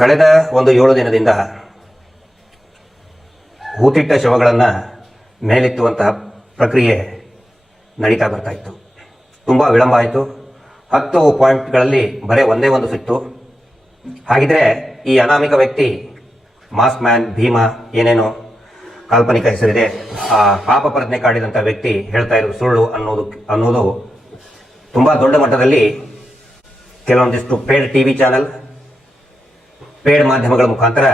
ಕಳೆದ ಒಂದು ಏಳು ದಿನದಿಂದ ಹೂತಿಟ್ಟ ಶವಗಳನ್ನು ಮೇಲೆತ್ತುವಂತಹ ಪ್ರಕ್ರಿಯೆ ನಡೀತಾ ಬರ್ತಾ ಇತ್ತು. ತುಂಬ ವಿಳಂಬ ಆಯಿತು. ಹತ್ತು ಪಾಯಿಂಟ್ಗಳಲ್ಲಿ ಬರೀ ಒಂದೇ ಒಂದು ಸಿಕ್ತು. ಹಾಗಿದ್ರೆ ಈ ಅನಾಮಿಕ ವ್ಯಕ್ತಿ ಮಾಸ್ ಮ್ಯಾನ್, ಭೀಮ, ಏನೇನೋ ಕಾಲ್ಪನಿಕ ಹೆಸರಿದೆ, ಆ ಪಾಪ ಪ್ರಜ್ಞೆ ಕಾಡಿದಂಥ ವ್ಯಕ್ತಿ ಹೇಳ್ತಾ ಇರೋದು ಸುಳ್ಳು ಅನ್ನೋದು ಅನ್ನೋದು ತುಂಬ ದೊಡ್ಡ ಮಟ್ಟದಲ್ಲಿ ಕೆಲವೊಂದಿಷ್ಟು paid T V channel paid ಮಾಧ್ಯಮಗಳ ಮುಖಾಂತರ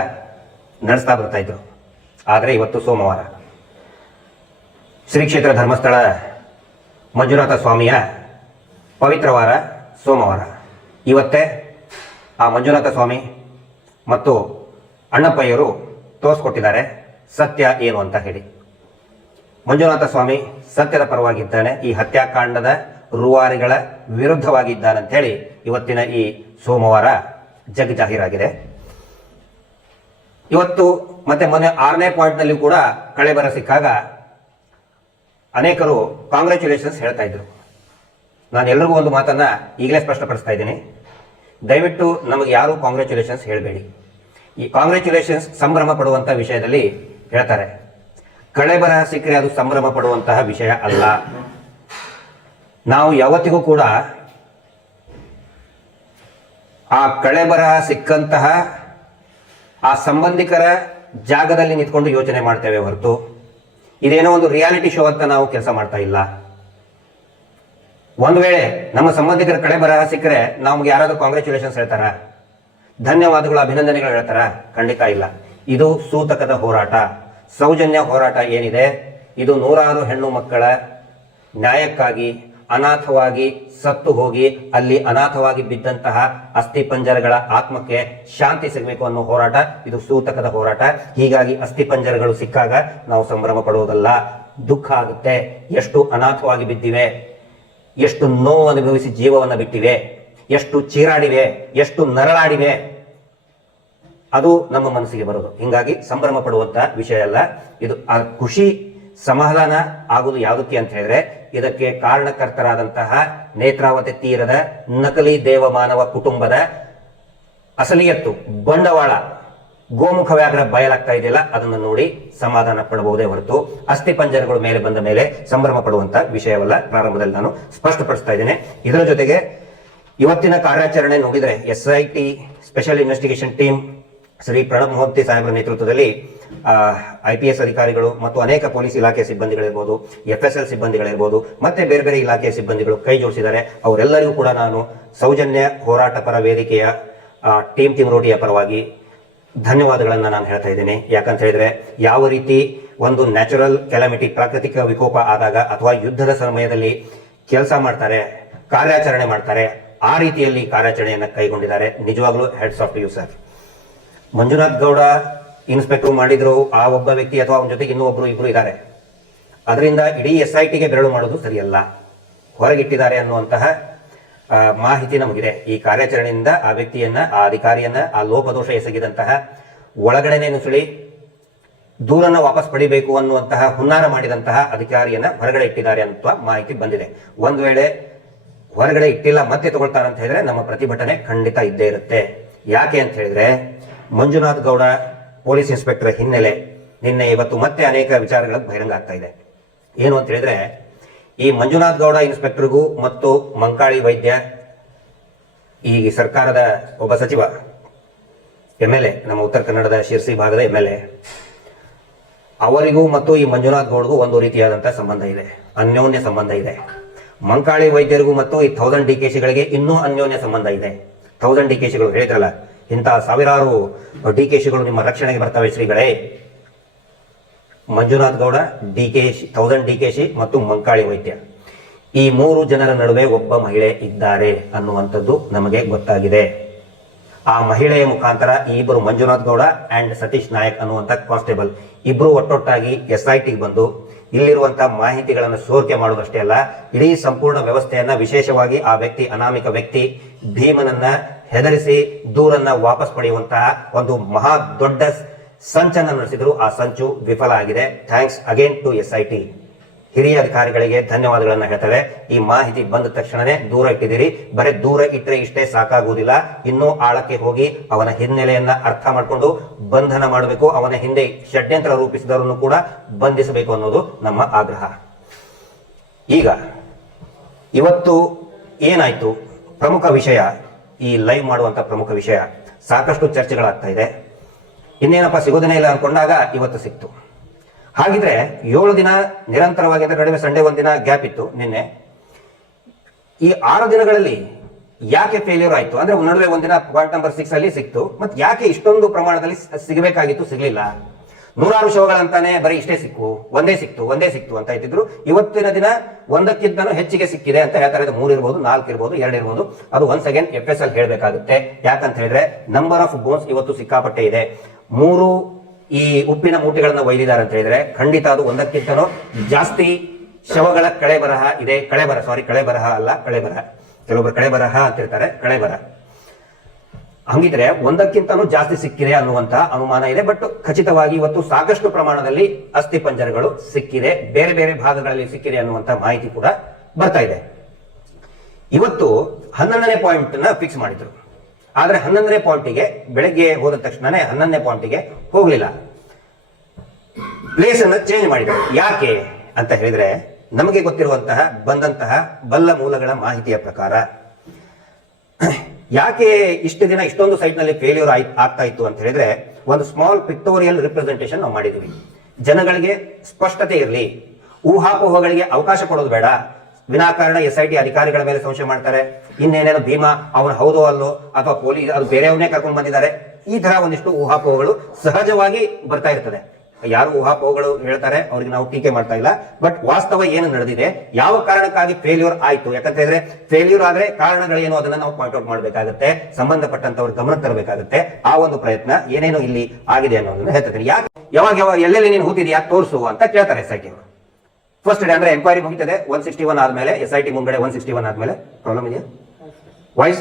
ನಡೆಸ್ತಾ ಬರ್ತಾ ಇದ್ರು. ಆದರೆ ಇವತ್ತು ಸೋಮವಾರ. ಶ್ರೀ ಕ್ಷೇತ್ರ ಧರ್ಮಸ್ಥಳ ಮಂಜುನಾಥ ಸ್ವಾಮಿಯ ಪವಿತ್ರವಾರ ಸೋಮವಾರ. ಇವತ್ತೇ ಆ ಮಂಜುನಾಥ ಸ್ವಾಮಿ ಮತ್ತು ಅಣ್ಣಪ್ಪಯ್ಯರು ತೋರಿಸ್ಕೊಟ್ಟಿದ್ದಾರೆ ಸತ್ಯ ಏನು ಅಂತ ಹೇಳಿ. ಮಂಜುನಾಥ ಸ್ವಾಮಿ ಸತ್ಯದ ಪರವಾಗಿದ್ದಾನೆ, ಈ ಹತ್ಯಾಕಾಂಡದ ರೂವಾರಿಗಳ ವಿರುದ್ಧವಾಗಿದ್ದಾನಂತೇಳಿ ಇವತ್ತಿನ ಈ ಸೋಮವಾರ ಜಗ್ ಜಾಹೀರಾಗಿದೆ. ಇವತ್ತು ಮತ್ತೆ ಮೊನ್ನೆ ಆರನೇ ಪಾಯಿಂಟ್ನಲ್ಲಿ ಕೂಡ ಕಳೆ ಬರ ಸಿಕ್ಕಾಗ ಅನೇಕರು ಕಾಂಗ್ರ್ಯಾಚುಲೇಷನ್ಸ್ ಹೇಳ್ತಾ ಇದ್ರು. ನಾನು ಎಲ್ರಿಗೂ ಒಂದು ಮಾತನ್ನ ಈಗಲೇ ಸ್ಪಷ್ಟಪಡಿಸ್ತಾ ಇದ್ದೀನಿ. ದಯವಿಟ್ಟು ನಮಗೆ ಯಾರು ಕಾಂಗ್ರ್ಯಾಚುಲೇಷನ್ಸ್ ಹೇಳಬೇಡಿ. ಈ ಕಾಂಗ್ರ್ಯಾಚುಲೇಷನ್ಸ್ ಸಂಭ್ರಮ ಪಡುವಂಥ ವಿಷಯದಲ್ಲಿ ಹೇಳ್ತಾರೆ. ಕಳೆ ಬರ ಸಿಕ್ಕರೆ ಅದು ಸಂಭ್ರಮ ಪಡುವಂತಹ ವಿಷಯ ಅಲ್ಲ. ನಾವು ಯಾವತ್ತಿಗೂ ಕೂಡ ಆ ಕಳೆ ಕಳೆಬರ ಸಿಕ್ಕಂತಹ ಆ ಸಂಬಂಧಿಕರ ಜಾಗದಲ್ಲಿ ನಿಂತ್ಕೊಂಡು ಯೋಚನೆ ಮಾಡ್ತೇವೆ ಹೊರತು ಇದೇನೋ ಒಂದು ರಿಯಾಲಿಟಿ ಶೋ ಅಂತ ನಾವು ಕೆಲಸ ಮಾಡ್ತಾ ಇಲ್ಲ. ಒಂದು ವೇಳೆ ನಮ್ಮ ಸಂಬಂಧಿಕರ ಕಡೆ ಬರಹ ಸಿಕ್ಕರೆ ನಮ್ಗೆ ಯಾರಾದರೂ ಕಾಂಗ್ರ್ಯಾಚುಲೇಷನ್ಸ್ ಹೇಳ್ತಾರ? ಧನ್ಯವಾದಗಳು, ಅಭಿನಂದನೆಗಳು ಹೇಳ್ತಾರ? ಖಂಡಿತ ಇಲ್ಲ. ಇದು ಸೂತಕದ ಹೋರಾಟ. ಸೌಜನ್ಯ ಹೋರಾಟ ಏನಿದೆ? ಇದು ನೂರಾರು ಹೆಣ್ಣು ಮಕ್ಕಳ ನ್ಯಾಯಕ್ಕಾಗಿ ಅನಾಥವಾಗಿ ಸತ್ತು ಹೋಗಿ ಅಲ್ಲಿ ಅನಾಥವಾಗಿ ಬಿದ್ದಂತಹ ಅಸ್ಥಿಪಂಜರಗಳ ಆತ್ಮಕ್ಕೆ ಶಾಂತಿ ಸಿಗಬೇಕು ಅನ್ನೋ ಹೋರಾಟ. ಇದು ಸೂತಕದ ಹೋರಾಟ. ಹೀಗಾಗಿ ಅಸ್ಥಿಪಂಜರಗಳು ಸಿಕ್ಕಾಗ ನಾವು ಸಂಭ್ರಮ ಪಡುವುದಲ್ಲ. ದುಃಖ ಆಗುತ್ತೆ. ಎಷ್ಟು ಅನಾಥವಾಗಿ ಬಿದ್ದಿವೆ, ಎಷ್ಟು ನೋವು ಅನುಭವಿಸಿ ಜೀವವನ್ನು ಬಿಟ್ಟಿವೆ, ಎಷ್ಟು ಚೀರಾಡಿವೆ, ಎಷ್ಟು ನರಳಾಡಿವೆ, ಅದು ನಮ್ಮ ಮನಸ್ಸಿಗೆ ಬರೋದು. ಹಿಂಗಾಗಿ ಸಂಭ್ರಮ ಪಡುವಂತ ವಿಷಯ ಅಲ್ಲ. ಇದು ಆ ಖುಷಿ, ಸಮಾಧಾನ ಆಗುವುದು ಯಾವುದಕ್ಕೆ ಅಂತ ಹೇಳಿದ್ರೆ ಇದಕ್ಕೆ ಕಾರಣಕರ್ತರಾದಂತಹ ನೇತ್ರಾವತಿ ತೀರದ ನಕಲಿ ದೇವಮಾನವ ಕುಟುಂಬದ ಅಸಲಿಯತ್ತು ಬಂಡವಾಳ ಗೋಮುಖ ವ್ಯಾಘ್ರ ಬಯಲಾಗ್ತಾ ಇದೆಯಲ್ಲ, ಅದನ್ನು ನೋಡಿ ಸಮಾಧಾನ ಪಡಬಹುದೇ ಹೊರತು. ಅಸ್ಥಿ ಪಂಜರಗಳು ಮೇಲೆ ಬಂದ ಮೇಲೆ ಸಂಭ್ರಮ ಪಡುವಂತ ವಿಷಯವಲ್ಲ, ಪ್ರಾರಂಭದಲ್ಲಿ ನಾನು ಸ್ಪಷ್ಟಪಡಿಸ್ತಾ ಇದ್ದೇನೆ. ಇದರ ಜೊತೆಗೆ ಇವತ್ತಿನ ಕಾರ್ಯಾಚರಣೆ ನೋಡಿದರೆ S I T special investigation team Shri Pranab Mohanty ಸಾಹೇಬರ ನೇತೃತ್ವದಲ್ಲಿ ಐ ಪಿ ಎಸ್ ಅಧಿಕಾರಿಗಳು ಮತ್ತು ಅನೇಕ ಪೊಲೀಸ್ ಇಲಾಖೆ ಸಿಬ್ಬಂದಿಗಳಿರ್ಬೋದು ಎಫ್ ಎಸ್ ಎಲ್ ಸಿಬ್ಬಂದಿಗಳಿರ್ಬೋದು, ಮತ್ತೆ ಬೇರೆ ಬೇರೆ ಇಲಾಖೆಯ ಸಿಬ್ಬಂದಿಗಳು ಕೈ ಜೋಡಿಸಿದ್ದಾರೆ. ಅವರೆಲ್ಲರಿಗೂ ಕೂಡ ನಾನು ಸೌಜನ್ಯ ಹೋರಾಟ ಪರ ವೇದಿಕೆಯ ಟೀಮ್ ತಿಮರೋಟಿಯ ಪರವಾಗಿ ಧನ್ಯವಾದಗಳನ್ನು ನಾನು ಹೇಳ್ತಾ ಇದ್ದೀನಿ. ಯಾಕಂತ ಹೇಳಿದ್ರೆ, ಯಾವ ರೀತಿ ಒಂದು ನ್ಯಾಚುರಲ್ ಕೆಲಮಿಟಿ ಪ್ರಾಕೃತಿಕ ವಿಕೋಪ ಆದಾಗ ಅಥವಾ ಯುದ್ಧದ ಸಮಯದಲ್ಲಿ ಕೆಲಸ ಮಾಡ್ತಾರೆ, ಕಾರ್ಯಾಚರಣೆ ಮಾಡ್ತಾರೆ, ಆ ರೀತಿಯಲ್ಲಿ ಕಾರ್ಯಾಚರಣೆಯನ್ನು ಕೈಗೊಂಡಿದ್ದಾರೆ ನಿಜವಾಗ್ಲೂ hats off you sir Manjunath Gowda inspector ಮಾಡಿದ್ರು, ಆ ಒಬ್ಬ ವ್ಯಕ್ತಿ ಅಥವಾ ಅವನ ಜೊತೆಗೆ ಇನ್ನೂ ಒಬ್ರು ಇಬ್ರು ಇದ್ದಾರೆ. ಅದರಿಂದ ಇಡೀ ಎಸ್ ಐ ಟಿಗೆ ಬೆರಳು ಮಾಡೋದು ಸರಿಯಲ್ಲ. ಹೊರಗಿಟ್ಟಿದ್ದಾರೆ ಅನ್ನುವಂತಹ ಮಾಹಿತಿ ನಮಗಿದೆ. ಈ ಕಾರ್ಯಾಚರಣೆಯಿಂದ ಆ ವ್ಯಕ್ತಿಯನ್ನ, ಆ ಅಧಿಕಾರಿಯನ್ನ, ಆ ಲೋಪದೋಷ ಎಸಗಿದಂತಹ ಒಳಗಡೆನೆ ನುಸುಳಿ, ದೂರನ್ನ ವಾಪಸ್ ಪಡಿಬೇಕು ಅನ್ನುವಂತಹ ಹುನ್ನಾರ ಮಾಡಿದಂತಹ ಅಧಿಕಾರಿಯನ್ನ ಹೊರಗಡೆ ಇಟ್ಟಿದ್ದಾರೆ ಅಂತ ಮಾಹಿತಿ ಬಂದಿದೆ. ಒಂದು ವೇಳೆ ಹೊರಗಡೆ ಇಟ್ಟಿಲ್ಲ, ಮತ್ತೆ ತಗೊಳ್ತಾರೆ ಅಂತ ಹೇಳಿದ್ರೆ ನಮ್ಮ ಪ್ರತಿಭಟನೆ ಖಂಡಿತ ಇದ್ದೇ ಇರುತ್ತೆ. ಯಾಕೆ ಅಂತ ಹೇಳಿದ್ರೆ, ಮಂಜುನಾಥ್ ಗೌಡ ಪೊಲೀಸ್ ಇನ್ಸ್ಪೆಕ್ಟರ್ ಹಿನ್ನೆಲೆ ನಿನ್ನೆ ಇವತ್ತು ಮತ್ತೆ ಅನೇಕ ವಿಚಾರಗಳಿಗೆ ಬಹಿರಂಗ ಆಗ್ತಾ ಇದೆ. ಏನು ಅಂತ ಹೇಳಿದ್ರೆ, ಈ ಮಂಜುನಾಥ್ ಗೌಡ ಇನ್ಸ್ಪೆಕ್ಟರ್ಗೂ ಮತ್ತು ಮಂಕಾಳಿ ವೈದ್ಯ, ಈ ಸರ್ಕಾರದ ಒಬ್ಬ ಸಚಿವ ಎಂ ಎಲ್ ಎ, ನಮ್ಮ ಉತ್ತರ ಕನ್ನಡದ ಶಿರ್ಸಿ ಭಾಗದ ಎಂ ಎಲ್ ಎ, ಅವರಿಗೂ ಮತ್ತು ಈ ಮಂಜುನಾಥ್ ಗೌಡ್ಗೂ ಒಂದು ರೀತಿಯಾದಂತಹ ಸಂಬಂಧ ಇದೆ, ಅನ್ಯೋನ್ಯ ಸಂಬಂಧ ಇದೆ. ಮಂಕಾಳಿ ವೈದ್ಯರಿಗೂ ಮತ್ತು ಈ ಥೌಸಂಡ್ ಡಿ ಗಳಿಗೆ ಇನ್ನೂ ಅನ್ಯೋನ್ಯ ಸಂಬಂಧ ಇದೆ. ಥೌಸಂಡ್ ಡಿ ಕೆಸಿಗಳು ಹೇಳಿದ್ರಲ್ಲ ಇಂತಹ ಸಾವಿರಾರು ಡಿ ಕೆಸಿಗಳು ನಿಮ್ಮ ರಕ್ಷಣೆಗೆ ಬರ್ತವೆ ಶ್ರೀಗಳೇ. Manjunath Gowda, D K thousand D K she ಮತ್ತು ಮಂಕಾಳಿ ವೈದ್ಯ. ಈ ಮೂರು ಜನರ ನಡುವೆ ಒಬ್ಬ ಮಹಿಳೆ ಇದ್ದಾರೆ ಅನ್ನುವಂಥದ್ದು ನಮಗೆ ಗೊತ್ತಾಗಿದೆ. ಆ ಮಹಿಳೆಯ ಮುಖಾಂತರ ಈ ಇಬ್ಬರು ಮಂಜುನಾಥ್ ಗೌಡ ಅಂಡ್ ಸತೀಶ್ ನಾಯಕ್ ಅನ್ನುವಂಥ ಕಾನ್ಸ್ಟೇಬಲ್ ಇಬ್ಬರು ಒಟ್ಟೊಟ್ಟಾಗಿ ಎಸ್ ಐ ಟಿಗೆ ಬಂದು ಇಲ್ಲಿರುವಂತಹ ಮಾಹಿತಿಗಳನ್ನು ಸೋರಿಕೆ ಮಾಡುವುದಷ್ಟೇ ಅಲ್ಲ, ಇಡೀ ಸಂಪೂರ್ಣ ವ್ಯವಸ್ಥೆಯನ್ನ ವಿಶೇಷವಾಗಿ ಆ ವ್ಯಕ್ತಿ, ಅನಾಮಿಕ ವ್ಯಕ್ತಿ, ಭೀಮನನ್ನ ಹೆದರಿಸಿ ದೂರನ್ನ ವಾಪಸ್ ಪಡೆಯುವಂತಹ ಒಂದು ಮಹಾ ದೊಡ್ಡ ಸಂಚನ್ನ ನಡೆಸಿದ್ರು. ಆ ಸಂಚು ವಿಫಲ ಆಗಿದೆ. Thanks again to S I T ಹಿರಿಯ ಅಧಿಕಾರಿಗಳಿಗೆ ಧನ್ಯವಾದಗಳನ್ನ ಹೇಳ್ತವೆ. ಈ ಮಾಹಿತಿ ಬಂದ ತಕ್ಷಣವೇ ದೂರ ಇಟ್ಟಿದ್ದೀರಿ. ಬರೀ ದೂರ ಇಟ್ಟರೆ ಇಷ್ಟೇ ಸಾಕಾಗುವುದಿಲ್ಲ ಇನ್ನೂ ಆಳಕ್ಕೆ ಹೋಗಿ ಅವನ ಹಿನ್ನೆಲೆಯನ್ನ ಅರ್ಥ ಮಾಡಿಕೊಂಡು ಬಂಧನ ಮಾಡಬೇಕು. ಅವನ ಹಿಂದೆ ಷಡ್ಯಂತ್ರ ರೂಪಿಸಿದವರನ್ನು ಕೂಡ ಬಂಧಿಸಬೇಕು ಅನ್ನೋದು ನಮ್ಮ ಆಗ್ರಹ. ಈಗ ಇವತ್ತು ಏನಾಯ್ತು? ಪ್ರಮುಖ ವಿಷಯ, ಈ ಲೈವ್ ಮಾಡುವಂತ ಪ್ರಮುಖ ವಿಷಯ. ಸಾಕಷ್ಟು ಚರ್ಚೆಗಳಾಗ್ತಾ ಇದೆ. ಇನ್ನೇನಪ್ಪ ಸಿಗೋದನೇ ಇಲ್ಲ ಅನ್ಕೊಂಡಾಗ ಇವತ್ತು ಸಿಕ್ತು. ಹಾಗಿದ್ರೆ ಏಳು ದಿನ ನಿರಂತರವಾಗಿ ಅಂದ್ರೆ ಕಡಿಮೆ ಸಂಡೇ ಒಂದಿನ ಗ್ಯಾಪ್ ಇತ್ತು ನಿನ್ನೆ. ಈ ಆರು ದಿನಗಳಲ್ಲಿ ಯಾಕೆ ಫೇಲ್ಯೂರ್ ಆಯ್ತು? ಅಂದ್ರೆ ನಡುವೆ ಒಂದಿನ ಪಾಯಿಂಟ್ ನಂಬರ್ ಸಿಕ್ಸ್ ಅಲ್ಲಿ ಸಿಕ್ತು. ಮತ್ತೆ ಯಾಕೆ ಇಷ್ಟೊಂದು ಪ್ರಮಾಣದಲ್ಲಿ ಸಿಗಬೇಕಾಗಿತ್ತು? ಸಿಗಲಿಲ್ಲ. ನೂರಾರು ಶೋಗಳಂತಾನೆ ಬರೀ ಇಷ್ಟೇ ಸಿಕ್ಕು. ಒಂದೇ ಸಿಕ್ತು ಒಂದೇ ಸಿಕ್ತು ಅಂತ ಇದ್ದಿದ್ರು ಇವತ್ತಿನ ದಿನ ಒಂದಕ್ಕಿಂತನೂ ಹೆಚ್ಚಿಗೆ ಸಿಕ್ಕಿದೆ ಅಂತ ಹೇಳ್ತಾರೆ ಇದು ಮೂರ್ ಇರ್ಬೋದು, ನಾಲ್ಕು ಇರ್ಬೋದು, ಎರಡು ಇರ್ಬೋದು. ಅದು once again F S L ಹೇಳಬೇಕಾಗುತ್ತೆ. ಯಾಕಂತ ಹೇಳಿದ್ರೆ ನಂಬರ್ ಆಫ್ ಬೋನ್ಸ್ ಇವತ್ತು ಸಿಕ್ಕಾಪಟ್ಟೆ ಇದೆ. ಮೂರು ಈ ಉಪ್ಪಿನ ಮೂಟೆಗಳನ್ನ ಒಯ್ದಿದ್ದಾರೆ ಅಂತ ಹೇಳಿದ್ರೆ ಖಂಡಿತ ಅದು ಒಂದಕ್ಕಿಂತನೂ ಜಾಸ್ತಿ ಶವಗಳ ಕಳೆ ಬರಹ ಇದೆ. ಕಳೆ ಬರ ಸಾರಿ ಕಳೆ ಬರಹ ಅಲ್ಲ ಕಳೆ ಬರಹ ಕೆಲವೊಬ್ರು ಕಳೆ ಬರಹ ಅಂತ ಅಂತಿರ್ತಾರೆ ಕಳೆ ಬರಹ ಹಂಗಿದ್ರೆ ಒಂದಕ್ಕಿಂತನೂ ಜಾಸ್ತಿ ಸಿಕ್ಕಿದೆ ಅನ್ನುವಂತ ಅನುಮಾನ ಇದೆ. ಬಟ್ ಖಚಿತವಾಗಿ ಇವತ್ತು ಸಾಕಷ್ಟು ಪ್ರಮಾಣದಲ್ಲಿ ಅಸ್ಥಿ ಪಂಜರಗಳು ಸಿಕ್ಕಿದೆ. ಬೇರೆ ಬೇರೆ ಭಾಗಗಳಲ್ಲಿ ಸಿಕ್ಕಿದೆ ಅನ್ನುವಂತ ಮಾಹಿತಿ ಕೂಡ ಬರ್ತಾ ಇದೆ. ಇವತ್ತು ಹನ್ನೊಂದನೇ ಪಾಯಿಂಟ್ನ ಫಿಕ್ಸ್ ಮಾಡಿದ್ರು. ಆದ್ರೆ ಹನ್ನೊಂದನೇ ಪಾಯಿಂಟಿಗೆ ಬೆಳಗ್ಗೆ ಹೋದ ತಕ್ಷಣನೇ ಹನ್ನೊಂದನೇ ಪಾಯಿಂಟಿಗೆ ಹೋಗ್ಲಿಲ್ಲ. ಪ್ಲೇಸ್ ಅನ್ನು ಚೇಂಜ್ ಮಾಡಿದ್ರು. ಯಾಕೆ ಅಂತ ಹೇಳಿದ್ರೆ ನಮಗೆ ಗೊತ್ತಿರುವಂತಹ ಬಂದಂತಹ ಬಲ್ಲ ಮೂಲಗಳ ಮಾಹಿತಿಯ ಪ್ರಕಾರ ಯಾಕೆ ಇಷ್ಟು ದಿನ ಇಷ್ಟೊಂದು ಸೈಟ್ನಲ್ಲಿ ಫೇಲ್ಯೂರ್ ಆಗ್ತಾ ಇತ್ತು ಅಂತ ಹೇಳಿದ್ರೆ ಒಂದು ಸ್ಮಾಲ್ ಪಿಕ್ಟೋರಿಯಲ್ ರಿಪ್ರೆಸೆಂಟೇಷನ್ ನಾವು ಮಾಡಿದ್ವಿ. ಜನಗಳಿಗೆ ಸ್ಪಷ್ಟತೆ ಇರಲಿ. ಊಹಾಪೋಹಗಳಿಗೆ ಅವಕಾಶ ಕೊಡೋದು ಬೇಡ. ವಿನಾಕಾರಣ ಎಸ್ ಐ ಟಿ ಅಧಿಕಾರಿಗಳ ಮೇಲೆ ಸಂಶಯ ಮಾಡ್ತಾರೆ. ಇನ್ನೇನೇನು ಭೀಮಾ, ಅವನು ಹೌದು ಅಲ್ಲೋ ಅಥವಾ ಪೊಲೀಸ್, ಅದು ಬೇರೆಯವನ್ನೇ ಕರ್ಕೊಂಡು ಬಂದಿದ್ದಾರೆ. ಈ ತರ ಒಂದಿಷ್ಟು ಊಹಾಪೋಹಗಳು ಸಹಜವಾಗಿ ಬರ್ತಾ ಇರ್ತದೆ. ಯಾರು ಊಹಾಪೋಹಗಳು ಹೇಳ್ತಾರೆ, ಅವ್ರಿಗೆ ನಾವು ಟೀಕೆ ಮಾಡ್ತಾ ಇಲ್ಲ. ಬಟ್ ವಾಸ್ತವ ಏನು ನಡೆದಿದೆ, ಯಾವ ಕಾರಣಕ್ಕಾಗಿ ಫೇಲ್ಯೂರ್ ಆಯ್ತು? ಯಾಕಂತ ಹೇಳಿದ್ರೆ ಫೇಲ್ಯೂರ್ ಆದ್ರೆ ಕಾರಣಗಳೇನು ಅದನ್ನ ನಾವು ಪಾಯಿಂಟ್ ಔಟ್ ಮಾಡಬೇಕಾಗುತ್ತೆ, ಸಂಬಂಧಪಟ್ಟಂತವ್ರ ಗಮನ ತರಬೇಕಾಗುತ್ತೆ. ಆ ಒಂದು ಪ್ರಯತ್ನ ಏನೇನು ಇಲ್ಲಿ ಆಗಿದೆ ಅನ್ನೋದನ್ನ ಹೇಳ್ತಿದ್ದೀನಿ ಯಾಕೆ? ಯಾವಾಗ ಯಾವಾಗ ಎಲ್ಲೆಲ್ಲಿ ನೀನು ಹೂತಿದ್ಯಾ, ತೋರಿಸು ಅಂತ ಕೇಳ್ತಾರೆ ಎಸ್ ಟಿ ಫಸ್ಟ್ ಡೇ ಅಂದ್ರೆ ಎಂಕ್ವೈರಿ ಮುಗಿತದೆ ಒನ್ ಸಿಕ್ಸ್ಟಿ ಒನ್ ಆದ್ಮೇಲೆ ಎಸ್ ಐ ಟಿ ಮುಂಗಡೆ ಒನ್ ಸಿಕ್ಸ್ಟಿ ಒನ್ ಆದ್ಮೇಲೆ. ಪ್ರಾಬ್ಲಮ್ ಇದೆಯಾ? ವಾಯ್ಸ್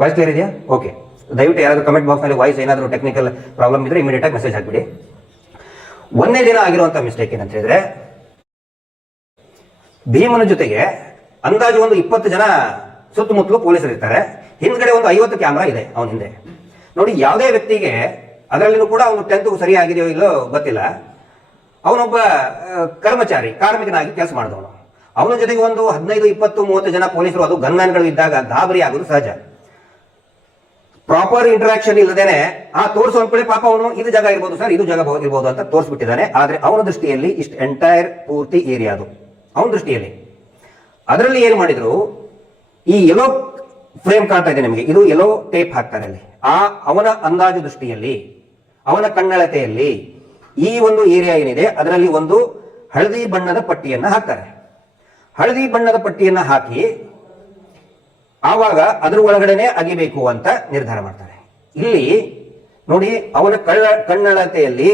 ವಾಯ್ಸ್ ಕ್ಲಿಯರ್ ಇದೆಯಾ? ಓಕೆ ದಯವಿಟ್ಟು ಯಾರಾದರೂ ಕಮೆಂಟ್ ಬಾಕ್ಸ್ನಲ್ಲಿ ವಾಯ್ಸ್ ಏನಾದರೂ ಟೆಕ್ನಿಕಲ್ ಪ್ರಾಬ್ಲಮ್ ಇದ್ರೆ ಇಮಿಡಿಯೇಟ್ ಆಗಿ ಮೆಸೇಜ್ ಹಾಕ್ಬಿಡಿ. ಒಂದೇ ದಿನ ಆಗಿರುವಂತ ಮಿಸ್ಟೇಕ್ ಏನಂತ ಹೇಳಿದ್ರೆ, ಭೀಮನ ಜೊತೆಗೆ ಅಂದಾಜು ಒಂದು ಇಪ್ಪತ್ತು ಜನ ಸುತ್ತಮುತ್ತಲು ಪೊಲೀಸರು ಇರ್ತಾರೆ. ಹಿಂದ್ಗಡೆ ಒಂದು ಐವತ್ತು ಕ್ಯಾಮ್ರಾ ಇದೆ ಅವನ ಹಿಂದೆ. ನೋಡಿ, ಯಾವುದೇ ವ್ಯಕ್ತಿಗೆ ಅದರಲ್ಲಿನೂ ಕೂಡ ಅವನು ಟೆಂತ್ ಸರಿ ಆಗಿದೆಯೋ ಇಲ್ಲೋ ಗೊತ್ತಿಲ್ಲ. ಅವನೊಬ್ಬ ಕರ್ಮಚಾರಿ, ಕಾರ್ಮಿಕನಾಗಿ ಕೆಲಸ ಮಾಡಿದವನು. ಅವನ ಜೊತೆಗೆ ಒಂದು ಹದಿನೈದು, ಇಪ್ಪತ್ತು, ಮೂವತ್ತು ಜನ ಪೊಲೀಸರು, ಅದು ಗನ್ಮ್ಯಾನ್ಗಳು ಇದ್ದಾಗ ಗಾಬರಿ ಆಗೋದು ಸಹಜ. ಪ್ರಾಪರ್ ಇಂಟ್ರಾಕ್ಷನ್ ಇಲ್ಲದೇನೆ, ಆ ತೋರಿಸೋ ಕಡೆ ಪಾಪ ಅವನು, ಇದು ಜಾಗ ಇರ್ಬೋದು ಸರ್, ಇದು ಜಾಗ ಇರ್ಬೋದು ಅಂತ ತೋರಿಸ್ಬಿಟ್ಟಿದ್ದಾನೆ. ಆದ್ರೆ ಅವನ ದೃಷ್ಟಿಯಲ್ಲಿ ಇಷ್ಟು ಎಂಟೈರ್ ಪೂರ್ತಿ ಏರಿಯಾ ಅದು, ಅವನ ದೃಷ್ಟಿಯಲ್ಲಿ. ಅದರಲ್ಲಿ ಏನು ಮಾಡಿದ್ರು, ಈ ಎಲ್ಲೋ ಫ್ರೇಮ್ ಕಾಣ್ತಾ ಇದೆ ನಿಮಗೆ, ಇದು ಎಲ್ಲೋ ಟೇಪ್ ಹಾಕ್ತಾರೆ ಅಲ್ಲಿ. ಆ, ಅವನ ಅಂದಾಜು ದೃಷ್ಟಿಯಲ್ಲಿ, ಅವನ ಕಣ್ಣಳತೆಯಲ್ಲಿ ಈ ಒಂದು ಏರಿಯಾ ಏನಿದೆ, ಅದರಲ್ಲಿ ಒಂದು ಹಳದಿ ಬಣ್ಣದ ಪಟ್ಟಿಯನ್ನು ಹಾಕ್ತಾರೆ. ಹಳದಿ ಬಣ್ಣದ ಪಟ್ಟಿಯನ್ನು ಹಾಕಿ ಆವಾಗ ಅದರ ಒಳಗಡೆನೆ ಅಗಿಬೇಕು ಅಂತ ನಿರ್ಧಾರ ಮಾಡ್ತಾರೆ. ಇಲ್ಲಿ ನೋಡಿ, ಅವನ ಕಳ್ಳ, ಕಣ್ಣಳತೆಯಲ್ಲಿ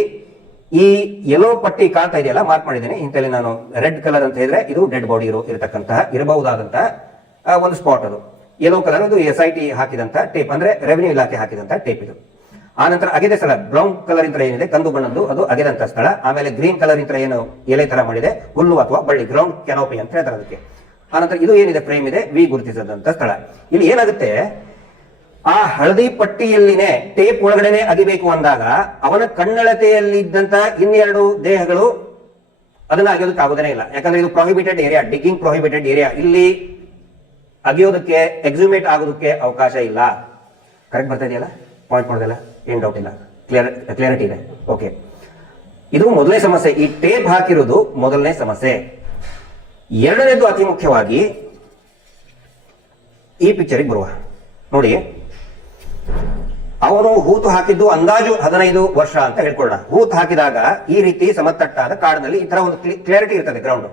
ಈ ಯೆಲೋ ಪಟ್ಟಿ ಕಾಣ್ತಾ ಇದೆಯಲ್ಲ ಮಾರ್ಕ್ ಮಾಡಿದ್ದೇನೆ. ಇಂತಲ್ಲಿ ನಾನು ರೆಡ್ ಕಲರ್ ಅಂತ ಹೇಳಿದ್ರೆ ಇದು ಡೆಡ್ ಬಾಡಿ ಇರೋ, ಇರತಕ್ಕಂತಹ ಇರಬಹುದಾದಂತಹ ಒಂದು ಸ್ಪಾಟ್ ಅದು. ಯೆಲೋ ಕಲರ್ ಅದು ಎಸ್ ಐ ಟಿ ಹಾಕಿದಂತ ಟೇಪ್ ಅಂದ್ರೆ ರೆವಿನ್ಯೂ ಇಲಾಖೆ ಹಾಕಿದಂತ ಟೇಪ್ ಇದು. ಆನಂತರ ಅಗೆದ ಸ್ಥಳ ಬ್ರೌನ್ ಕಲರ್ ಇಂತ ಏನಿದೆ, ಕಂದು ಬಣ್ಣದ್ದು, ಅದು ಅಗೆದಂತ ಸ್ಥಳ, ಆಮೇಲೆ ಗ್ರೀನ್ ಕಲರ್ ಇಂತ ಏನು ಎಲೆ ತರ ಮಾಡಿದೆ, ಹುಲ್ಲು ಅಥವಾ ಬಳ್ಳಿ ಗ್ರೌಂಡ್ ಕೆನೋಪಿ ಅಂತ ಹೇಳ್ತಾರೆ ಅದಕ್ಕೆ. ಆನಂತರ ಇದು ಏನಿದೆ ಫ್ರೇಮ್ ಇದೆ ವಿ ಗುರುತಿಸಿದಂತ ಸ್ಥಳ. ಇಲ್ಲಿ ಏನಾಗುತ್ತೆ, ಆ ಹಳದಿ ಪಟ್ಟಿಯಲ್ಲಿನೇ ಟೇಪ್ ಒಳಗಡೆನೆ ಅಗಿಬೇಕು ಅಂದಾಗ, ಅವನ ಕಣ್ಣಳತೆಯಲ್ಲಿದ್ದಂತ ಇನ್ನೆರಡು ದೇಹಗಳು ಅದನ್ನ ಅಗಿಯೋದಕ್ಕೆ ಆಗೋದೇ ಇಲ್ಲ. ಯಾಕಂದ್ರೆ ಇದು prohibited area digging prohibited area ಇಲ್ಲಿ ಅಗಿಯೋದಕ್ಕೆ ಎಕ್ಸುಮೇಟ್ ಆಗೋದಕ್ಕೆ ಅವಕಾಶ ಇಲ್ಲ. ಕರೆಕ್ಟ್ ಬರ್ತಾ ಇದೆಯಲ್ಲ? ಪಾಯಿಂಟ್ ಮಾಡೋದಿಲ್ಲ ಏನ್ ಡೌಟ್ ಇಲ್ಲ. ಕ್ಲಿಯರ್ ಕ್ಲಿಯರಿಟಿ ಇದೆ. ಓಕೆ ಇದು ಮೊದಲನೇ ಸಮಸ್ಯೆ. ಈ ಟೇಪ್ ಹಾಕಿರೋದು ಮೊದಲನೇ ಸಮಸ್ಯೆ. ಎರಡನೇದು ಅತಿ ಮುಖ್ಯವಾಗಿ ಈ ಪಿಕ್ಚರಿಗೆ ಬರುವ. ನೋಡಿ. ಅವನು ಹೂತು ಹಾಕಿದ್ದು ಅಂದಾಜು ಹದಿನೈದು ವರ್ಷ ಅಂತ ಹೇಳ್ಕೊಳ್ಳೋಣ. ಹೂತು ಹಾಕಿದಾಗ ಈ ರೀತಿ ಸಮತಟ್ಟಾದ ಕಾಡಿನಲ್ಲಿ ಈ ತರ ಒಂದು ಕ್ಲಿಯರಿಟಿ ಇರ್ತದೆ ಗ್ರೌಂಡ್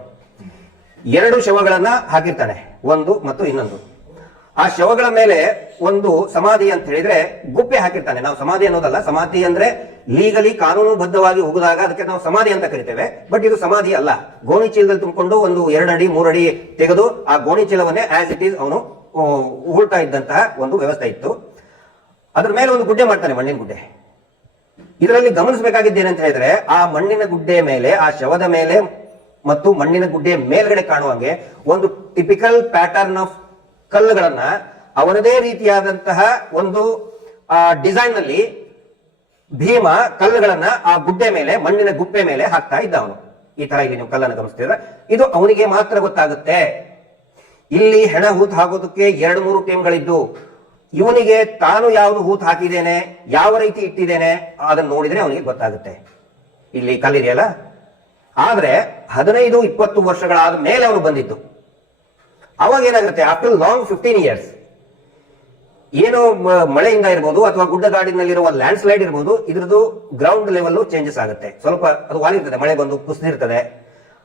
ಎರಡು ಶವಗಳನ್ನ ಹಾಕಿರ್ತಾನೆ. ಒಂದು ಮತ್ತು ಇನ್ನೊಂದು. ಆ ಶವಗಳ ಮೇಲೆ ಒಂದು ಸಮಾಧಿ ಅಂತ ಹೇಳಿದ್ರೆ ಗುಪ್ಪೆ ಹಾಕಿರ್ತಾನೆ. ನಾವು ಸಮಾಧಿ ಅನ್ನೋದಲ್ಲ, ಸಮಾಧಿ ಅಂದ್ರೆ ಲೀಗಲಿ ಕಾನೂನುಬದ್ಧವಾಗಿ ಹೋಗಿದಾಗ ಅದಕ್ಕೆ ನಾವು ಸಮಾಧಿ ಅಂತ ಕರಿತೇವೆ. ಬಟ್ ಇದು ಸಮಾಧಿ ಅಲ್ಲ. ಗೋಣಿ ಚೀಲದಲ್ಲಿ ತುಂಬಿಕೊಂಡು ಒಂದು ಎರಡಡಿ ಅಡಿ ಮೂರು ಅಡಿ ತೆಗೆದು ಆ ಗೋಣಿ ಚೀಲವನ್ನೇ ಆಸ್ ಇಟ್ ಈಸ್ ಅವನು ಉಳ್ತಾ ಇದ್ದಂತಹ ಒಂದು ವ್ಯವಸ್ಥೆ ಇತ್ತು. ಅದ್ರ ಮೇಲೆ ಒಂದು ಗುಡ್ಡೆ ಮಾಡ್ತಾನೆ ಮಣ್ಣಿನ ಗುಡ್ಡೆ. ಇದರಲ್ಲಿ ಗಮನಿಸಬೇಕಾಗಿದ್ದೇನೆ ಅಂತ ಹೇಳಿದ್ರೆ ಆ ಮಣ್ಣಿನ ಗುಡ್ಡೆ ಮೇಲೆ, ಆ ಶವದ ಮೇಲೆ ಮತ್ತು ಮಣ್ಣಿನ ಗುಡ್ಡೆ ಮೇಲ್ಗಡೆ ಕಾಣುವಂಗೆ ಒಂದು ಟಿಪಿಕಲ್ ಪ್ಯಾಟರ್ನ್ ಆಫ್ ಕಲ್ಲುಗಳನ್ನ ಅವನದೇ ರೀತಿಯಾದಂತಹ ಒಂದು ಡಿಸೈನ್ನಲ್ಲಿ ಭೀಮ ಕಲ್ಲುಗಳನ್ನ ಆ ಗುಡ್ಡೆ ಮೇಲೆ, ಮಣ್ಣಿನ ಗುಪ್ಪೆ ಮೇಲೆ ಹಾಕ್ತಾ ಇದ್ದ ಅವನು ಈ ತರ ಇಲ್ಲಿ ನೀವು ಕಲ್ಲನ್ನು ಗಮನಿಸ್ತಿದ್ರೆ ಇದು ಅವನಿಗೆ ಮಾತ್ರ ಗೊತ್ತಾಗುತ್ತೆ. ಇಲ್ಲಿ ಹೆಣ ಹೂತ್ ಹಾಕೋದಕ್ಕೆ ಎರಡು, ಮೂರು ಟೀಮ್ಗಳಿದ್ದು, ಇವನಿಗೆ ತಾನು ಯಾವುದು ಹೂತ್ ಹಾಕಿದ್ದೇನೆ, ಯಾವ ರೀತಿ ಇಟ್ಟಿದ್ದೇನೆ, ಅದನ್ನ ನೋಡಿದ್ರೆ ಅವನಿಗೆ ಗೊತ್ತಾಗುತ್ತೆ. ಇಲ್ಲಿ ಕಲ್ಲಿದೆಯಲ್ಲ? ಆದ್ರೆ, ಹದಿನೈದು, ಇಪ್ಪತ್ತು ವರ್ಷಗಳಾದ ಮೇಲೆ ಅವನು ಬಂದಿದ್ದು. ಅವಾಗ ಏನಾಗುತ್ತೆ? ಆಫ್ಟರ್ ಲಾಂಗ್ ಫಿಫ್ಟೀನ್ ಇಯರ್ಸ್ ಏನು ಮಳೆಯಿಂದ ಇರ್ಬೋದು ಅಥವಾ ಗುಡ್ಡಗಾಡಿನಲ್ಲಿರುವ ಲ್ಯಾಂಡ್ ಸ್ಲೈಡ್ ಇರ್ಬೋದು, ಇದ್ರದ್ದು ಗ್ರೌಂಡ್ ಲೆವೆಲ್ ಚೇಂಜಸ್ ಆಗುತ್ತೆ. ಸ್ವಲ್ಪ ಅದು ವಾಲಿರ್ತದೆ ಮಳೆ ಬಂದು ಕುಸಿದಿರ್ತದೆ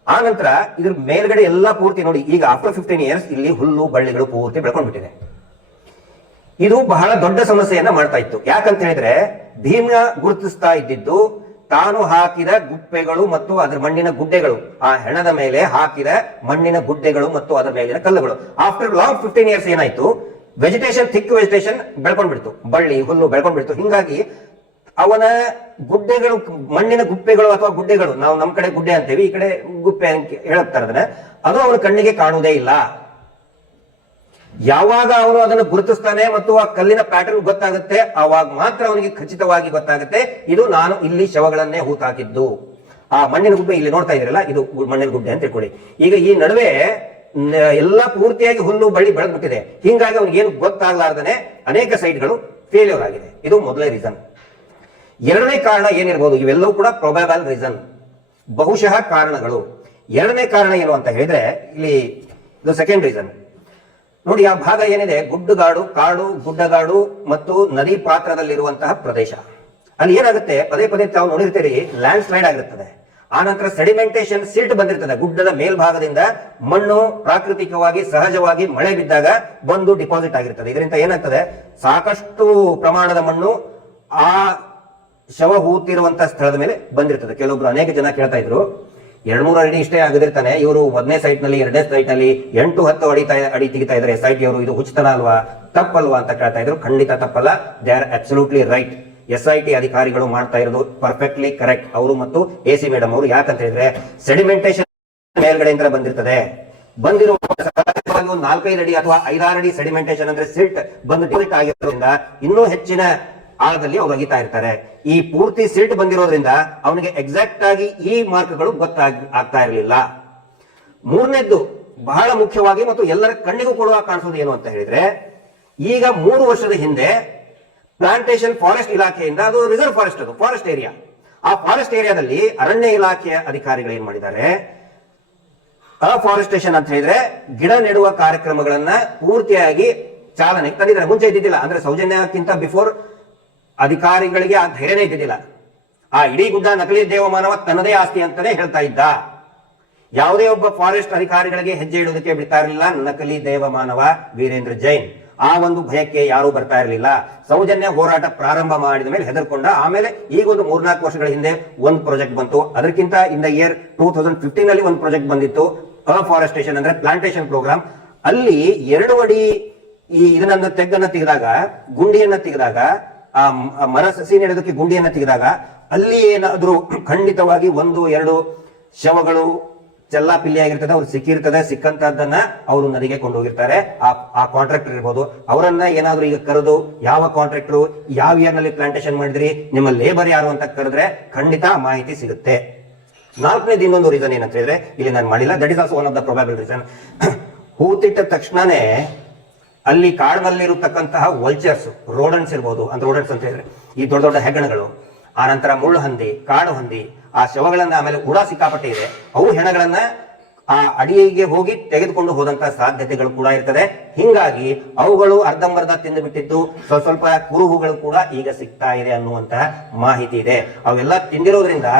ಆ ನಂತರ ಇದ್ರ ಮೇಲ್ಗಡೆ ಎಲ್ಲ ಪೂರ್ತಿ ನೋಡಿ, ಈಗ ಆಫ್ಟರ್ ಫಿಫ್ಟೀನ್ ಇಯರ್ಸ್ ಇಲ್ಲಿ ಹುಲ್ಲು, ಬಳ್ಳಿಗಳು ಪೂರ್ತಿ ಬೆಳ್ಕೊಂಡ್ಬಿಟ್ಟಿದೆ. ಇದು ಬಹಳ ದೊಡ್ಡ ಸಮಸ್ಯೆಯನ್ನ ಮಾಡ್ತಾ ಇತ್ತು. ಯಾಕಂತ ಹೇಳಿದ್ರೆ ಭೀಮ ಗುರುತಿಸ್ತಾ ಇದ್ದಿದ್ದು ತಾನು ಹಾಕಿದ ಗುಪ್ಪೆಗಳು ಮತ್ತು ಅದರ ಮಣ್ಣಿನ ಗುಡ್ಡೆಗಳು. ಆ ಹೆಣದ ಮೇಲೆ ಹಾಕಿದ ಮಣ್ಣಿನ ಗುಡ್ಡೆಗಳು ಮತ್ತು ಅದರ ಮೇಲಿನ ಕಲ್ಲುಗಳು. ಆಫ್ಟರ್ ಲಾಂಗ್ ಫಿಫ್ಟೀನ್ ಇಯರ್ಸ್ ಏನಾಯ್ತು? ವೆಜಿಟೇಷನ್ ಥಿಕ್ ವೆಜಿಟೇಷನ್ ಬೆಳ್ಕೊಂಡ್ಬಿಡ್ತು. ಬಳ್ಳಿ, ಹುಲ್ಲು ಬೆಳ್ಕೊಂಡ್ಬಿಡ್ತು. ಹಿಂಗಾಗಿ ಅವನ ಗುಡ್ಡೆಗಳು, ಮಣ್ಣಿನ ಗುಪ್ಪೆಗಳು ಅಥವಾ ಗುಡ್ಡೆಗಳು, ನಾವು ನಮ್ಮ ಕಡೆ ಗುಡ್ಡೆ ಅಂತೇವಿ, ಈ ಕಡೆ ಗುಪ್ಪೆ ಅಂತ ಹೇಳುತ್ತಾರೆ ಅದನ್ನ ಅದು ಅವನ ಕಣ್ಣಿಗೆ ಕಾಣುವುದೇ ಇಲ್ಲ. ಯಾವಾಗ ಅವನು ಅದನ್ನು ಗುರುತಿಸ್ತಾನೆ ಮತ್ತು ಆ ಕಲ್ಲಿನ ಪ್ಯಾಟರ್ನ್ ಗೊತ್ತಾಗುತ್ತೆ, ಆವಾಗ ಮಾತ್ರ ಅವನಿಗೆ ಖಚಿತವಾಗಿ ಗೊತ್ತಾಗುತ್ತೆ, ಇದು ನಾನು ಇಲ್ಲಿ ಶವಗಳನ್ನೇ ಹೂತಾಕಿದ್ದು. ಆ ಮಣ್ಣಿನ ಗುಬ್ಬೆ ಇಲ್ಲಿ ನೋಡ್ತಾ ಇದ್ರಲ್ಲ ಇದು ಮಣ್ಣಿನ ಗುಡ್ಡೆ ಅಂತ ತಿಳ್ಕೊಳ್ಳಿ. ಈಗ ಈ ನಡುವೆ ಎಲ್ಲ ಪೂರ್ತಿಯಾಗಿ ಹುಲ್ಲು ಬಳಿ ಬೆಳೆದ್ಬಿಟ್ಟಿದೆ. ಹಿಂಗಾಗಿ ಅವನಿಗೆ ಏನು ಗೊತ್ತಾಗ್ಲಾರ್ದನೆ ಅನೇಕ ಸೈಟ್ಗಳು ಫೇಲ್ಯೂರ್ ಆಗಿದೆ. ಇದು ಮೊದಲೇ ರೀಸನ್ ಎರಡನೇ ಕಾರಣ ಏನಿರ್ಬೋದು? ಇವೆಲ್ಲವೂ ಕೂಡ ಪ್ರೊಬಾಬಲ್ ರೀಸನ್ ಬಹುಶಃ ಕಾರಣಗಳು. ಎರಡನೇ ಕಾರಣ ಏನು ಅಂತ ಹೇಳಿದ್ರೆ, ಇಲ್ಲಿ ಇದು ಸೆಕೆಂಡ್ ರೀಸನ್ ನೋಡಿ, ಆ ಭಾಗ ಏನಿದೆ? ಗುಡ್ಡಗಾಡು, ಕಾಡು, ಗುಡ್ಡಗಾಡು ಮತ್ತು ನದಿ ಪಾತ್ರದಲ್ಲಿರುವಂತಹ ಪ್ರದೇಶ. ಅಲ್ಲಿ ಏನಾಗುತ್ತೆ? ಪದೇ ಪದೇ ತಾವು ನೋಡಿರ್ತೀರಿ ಲ್ಯಾಂಡ್ ಸ್ಲೈಡ್ ಆಗಿರುತ್ತದೆ ಆನಂತರ ಸೆಡಿಮೆಂಟೇಷನ್ ಸಿಲ್ಟ್ ಬಂದಿರ್ತದೆ. ಗುಡ್ಡದ ಮೇಲ್ಭಾಗದಿಂದ ಮಣ್ಣು ಪ್ರಾಕೃತಿಕವಾಗಿ ಸಹಜವಾಗಿ ಮಳೆ ಬಿದ್ದಾಗ ಬಂದು ಡಿಪಾಸಿಟ್ ಆಗಿರ್ತದೆ. ಇದರಿಂದ ಏನಾಗ್ತದೆ? ಸಾಕಷ್ಟು ಪ್ರಮಾಣದ ಮಣ್ಣು ಆ ಶವ ಹೂತಿರುವಂತಹ ಸ್ಥಳದ ಮೇಲೆ ಬಂದಿರ್ತದೆ. ಕೆಲವೊಬ್ರು ಅನೇಕ ಜನ ಕೇಳ್ತಾ ಇದ್ರು. ಎರಡ್ ಮೂರು ಅಡಿ ಇಷ್ಟೇ ಆಗದಿರ್ತಾನೆ. ಇವರು ಒಂದನೇ ಸೈಟ್ನಲ್ಲಿ, ಎರಡನೇ ಸೈಟ್ನಲ್ಲಿ ಎಂಟು ಹತ್ತು ಅಡಿ ಅಡಿ ತೆಗಿತಾ ಇದ್ದಾರೆ. ಸೈಟ್ ಇವರು ಇದು ಉಚಿತನ ಅಲ್ವಾ? ತಪ್ಪಲ್ವಾ ಅಂತ ಕೇಳ್ತಾ ಇದ್ರು. ಖಂಡಿತ ತಪ್ಪಲ್ಲ. They are absolutely right S I T ಅಧಿಕಾರಿಗಳು ಮಾಡ್ತಾ ಇರೋದು ಪರ್ಫೆಕ್ಟ್ಲಿ ಕರೆಕ್ಟ್ ಅವರು ಮತ್ತು ಎ ಸಿ ಮೇಡಮ್ ಅವರು ಯಾಕಂತ ಹೇಳಿದ್ರೆ ಸೆಡಿಮೆಂಟೇಶನ್ ಮೇಲ್ಗಡೆಯಿಂದ ಬಂದಿರ್ತದೆ. ಬಂದಿರುವ ನಾಲ್ಕೈದು ಅಡಿ ಅಥವಾ ಐದಾರು ಅಡಿ ಸೆಡಿಮೆಂಟೇಶನ್ ಅಂದ್ರೆ ಸಿಲ್ಟ್ ಬಂದು ಡಿಲಿಟ್ ಆಗಿರೋದ್ರಿಂದ ಇನ್ನೂ ಹೆಚ್ಚಿನ ಆಳದಲ್ಲಿ ಅವ್ರು ಅಗಿತಾ ಇರ್ತಾರೆ. ಈ ಪೂರ್ತಿ ಸಿಲ್ಟ್ ಬಂದಿರೋದ್ರಿಂದ ಅವನಿಗೆ ಎಕ್ಸಾಕ್ಟ್ ಆಗಿ ಈ ಮಾರ್ಕ್ಗಳು ಗೊತ್ತಾಗ, ಆಗ್ತಾ ಇರಲಿಲ್ಲ. ಮೂರನೇದ್ದು ಬಹಳ ಮುಖ್ಯವಾಗಿ ಮತ್ತು ಎಲ್ಲರ ಕಣ್ಣಿಗೂ ಕೊಡುವ ಕಾಣಿಸೋದು ಏನು ಅಂತ ಹೇಳಿದ್ರೆ, ಈಗ ಮೂರು ವರ್ಷದ ಹಿಂದೆ ಪ್ಲಾಂಟೇಶನ್ ಫಾರೆಸ್ಟ್ ಇಲಾಖೆಯಿಂದ, ಅದು ರಿಸರ್ವ್ ಫಾರೆಸ್ಟ್ ಅದು ಫಾರೆಸ್ಟ್ ಏರಿಯಾ ಆ ಫಾರೆಸ್ಟ್ ಏರಿಯಾದಲ್ಲಿ ಅರಣ್ಯ ಇಲಾಖೆಯ ಅಧಿಕಾರಿಗಳು ಏನ್ ಮಾಡಿದ್ದಾರೆ ಅಫಾರೆಸ್ಟೇಷನ್ ಅಂತ ಹೇಳಿದ್ರೆ ಗಿಡ ನೆಡುವ ಕಾರ್ಯಕ್ರಮಗಳನ್ನ ಪೂರ್ತಿಯಾಗಿ ಚಾಲನೆಗೆ ತಂದಿದ್ದಾರೆ. ಮುಂಚೆ ಇದ್ದಿದ್ದಿಲ್ಲ, ಅಂದ್ರೆ ಸೌಜನ್ಯಕ್ಕಿಂತ ಬಿಫೋರ್ ಅಧಿಕಾರಿಗಳಿಗೆ ಆ ಧೈರ್ಯನೇ ಇದ್ದಿದ್ದಿಲ್ಲ. ಆ ಇಡೀ ಗುಡ್ಡ ನಕಲಿ ದೇವಮಾನವ ತನ್ನದೇ ಆಸ್ತಿ ಅಂತಾನೆ ಹೇಳ್ತಾ ಇದ್ದ. ಯಾವುದೇ ಒಬ್ಬ ಫಾರೆಸ್ಟ್ ಅಧಿಕಾರಿಗಳಿಗೆ ಹೆಜ್ಜೆ ಇಡೋದಕ್ಕೆ ಬಿಡ್ತಾ ಇರಲಿಲ್ಲ. ನಕಲಿ ದೇವಮಾನವ ವೀರೇಂದ್ರ ಜೈನ್. ಆ ಒಂದು ಭಯಕ್ಕೆ ಯಾರೂ ಬರ್ತಾ ಇರಲಿಲ್ಲ. ಸೌಜನ್ಯ ಹೋರಾಟ ಪ್ರಾರಂಭ ಮಾಡಿದ ಮೇಲೆ ಹೆದರ್ಕೊಂಡ. ಆಮೇಲೆ ಈಗ ಒಂದು ಮೂರ್ನಾಲ್ಕು ವರ್ಷಗಳ ಹಿಂದೆ ಒಂದು ಪ್ರಾಜೆಕ್ಟ್ ಬಂತು. ಅದಕ್ಕಿಂತ in the year two thousand fifteen ಅಲ್ಲಿ ಒಂದು ಪ್ರಾಜೆಕ್ಟ್ ಬಂದಿತ್ತು. ಅಫಾರೆಸ್ಟೇಷನ್ ಅಂದ್ರೆ ಪ್ಲಾಂಟೇಶನ್ ಪ್ರೋಗ್ರಾಮ್ ಅಲ್ಲಿ ಎರಡು ಅಡಿ ಈ ಇದನ್ನ ತೆಗ್ಗನ್ನ ತೆಗೆದಾಗ, ಗುಂಡಿಯನ್ನ ತೆಗೆದಾಗ ಆ ಮರ ಸಸಿ ನೆಡೋದಕ್ಕೆ ಗುಂಡಿಯನ್ನ ತೆಗೆದಾಗ ಅಲ್ಲಿ ಏನಾದರೂ ಖಂಡಿತವಾಗಿ ಒಂದು, ಎರಡು ಶವಗಳು ಚೆಲ್ಲಾಪಿಲ್ಲಿ ಆಗಿರ್ತದೆ, ಅವ್ರು ಸಿಕ್ಕಿರ್ತದೆ, ಸಿಕ್ಕಂತದ್ದನ್ನ ಅವರು ನದಿಗೆ ಕೊಂಡೋಗಿರ್ತಾರೆ. ಆ ಆ ಕಾಂಟ್ರಾಕ್ಟರ್ ಇರ್ಬೋದು. ಅವರನ್ನ ಏನಾದ್ರು ಈಗ ಕರೆದು, ಯಾವ ಕಾಂಟ್ರಾಕ್ಟರ್ ಯಾವ ಇಯರ್ನಲ್ಲಿ ಪ್ಲಾಂಟೇಶನ್ ಮಾಡಿದ್ರಿ, ನಿಮ್ಮ ಲೇಬರ್ ಯಾರು ಅಂತ ಕರೆದ್ರೆ ಖಂಡಿತ ಮಾಹಿತಿ ಸಿಗುತ್ತೆ. ನಾಲ್ಕನೇದು ಇನ್ನೊಂದು ರೀಸನ್ ಏನಂತ ಹೇಳಿದ್ರೆ, ಇಲ್ಲಿ ನಾನು ಮಾಡಿಲ್ಲ. That is also one of the probable reason ಹೂತಿಟ್ಟ ತಕ್ಷಣನೇ ಅಲ್ಲಿ ಕಾಡಿನಲ್ಲಿರತಕ್ಕಂತಹ ವಲ್ಚರ್ಸ್ ರೋಡನ್ಸ್ ಇರ್ಬೋದು. ಅಂತ ರೋಡನ್ಸ್ ಅಂತ ಹೇಳಿದ್ರೆ ಈ ದೊಡ್ಡ ದೊಡ್ಡ ಹೆಗ್ಗಣಗಳು, ಆ ನಂತರ ಮುಳ್ಳು ಹಂದಿ, ಕಾಡು ಹಂದಿ, ಆ ಶವಗಳನ್ನ ಆಮೇಲೆ ಕೂಡ ಸಿಕ್ಕಾಪಟ್ಟೆ ಇದೆ. ಅವು ಹೆಣಗಳನ್ನ ಆ ಅಡಿಗೆಗೆ ಹೋಗಿ ತೆಗೆದುಕೊಂಡು ಹೋದಂತಹ ಸಾಧ್ಯತೆಗಳು ಕೂಡ ಇರ್ತದೆ. ಹಿಂಗಾಗಿ ಅವುಗಳು ಅರ್ಧಂಬರ್ಧ ತಿಂದು ಬಿಟ್ಟಿದ್ದು ಸ್ವಲ್ಪ ಸ್ವಲ್ಪ ಕುರುಹುಗಳು ಕೂಡ ಈಗ ಸಿಗ್ತಾ ಇದೆ ಅನ್ನುವಂತಹ ಮಾಹಿತಿ ಇದೆ. ಅವೆಲ್ಲ ತಿಂದಿರೋದ್ರಿಂದ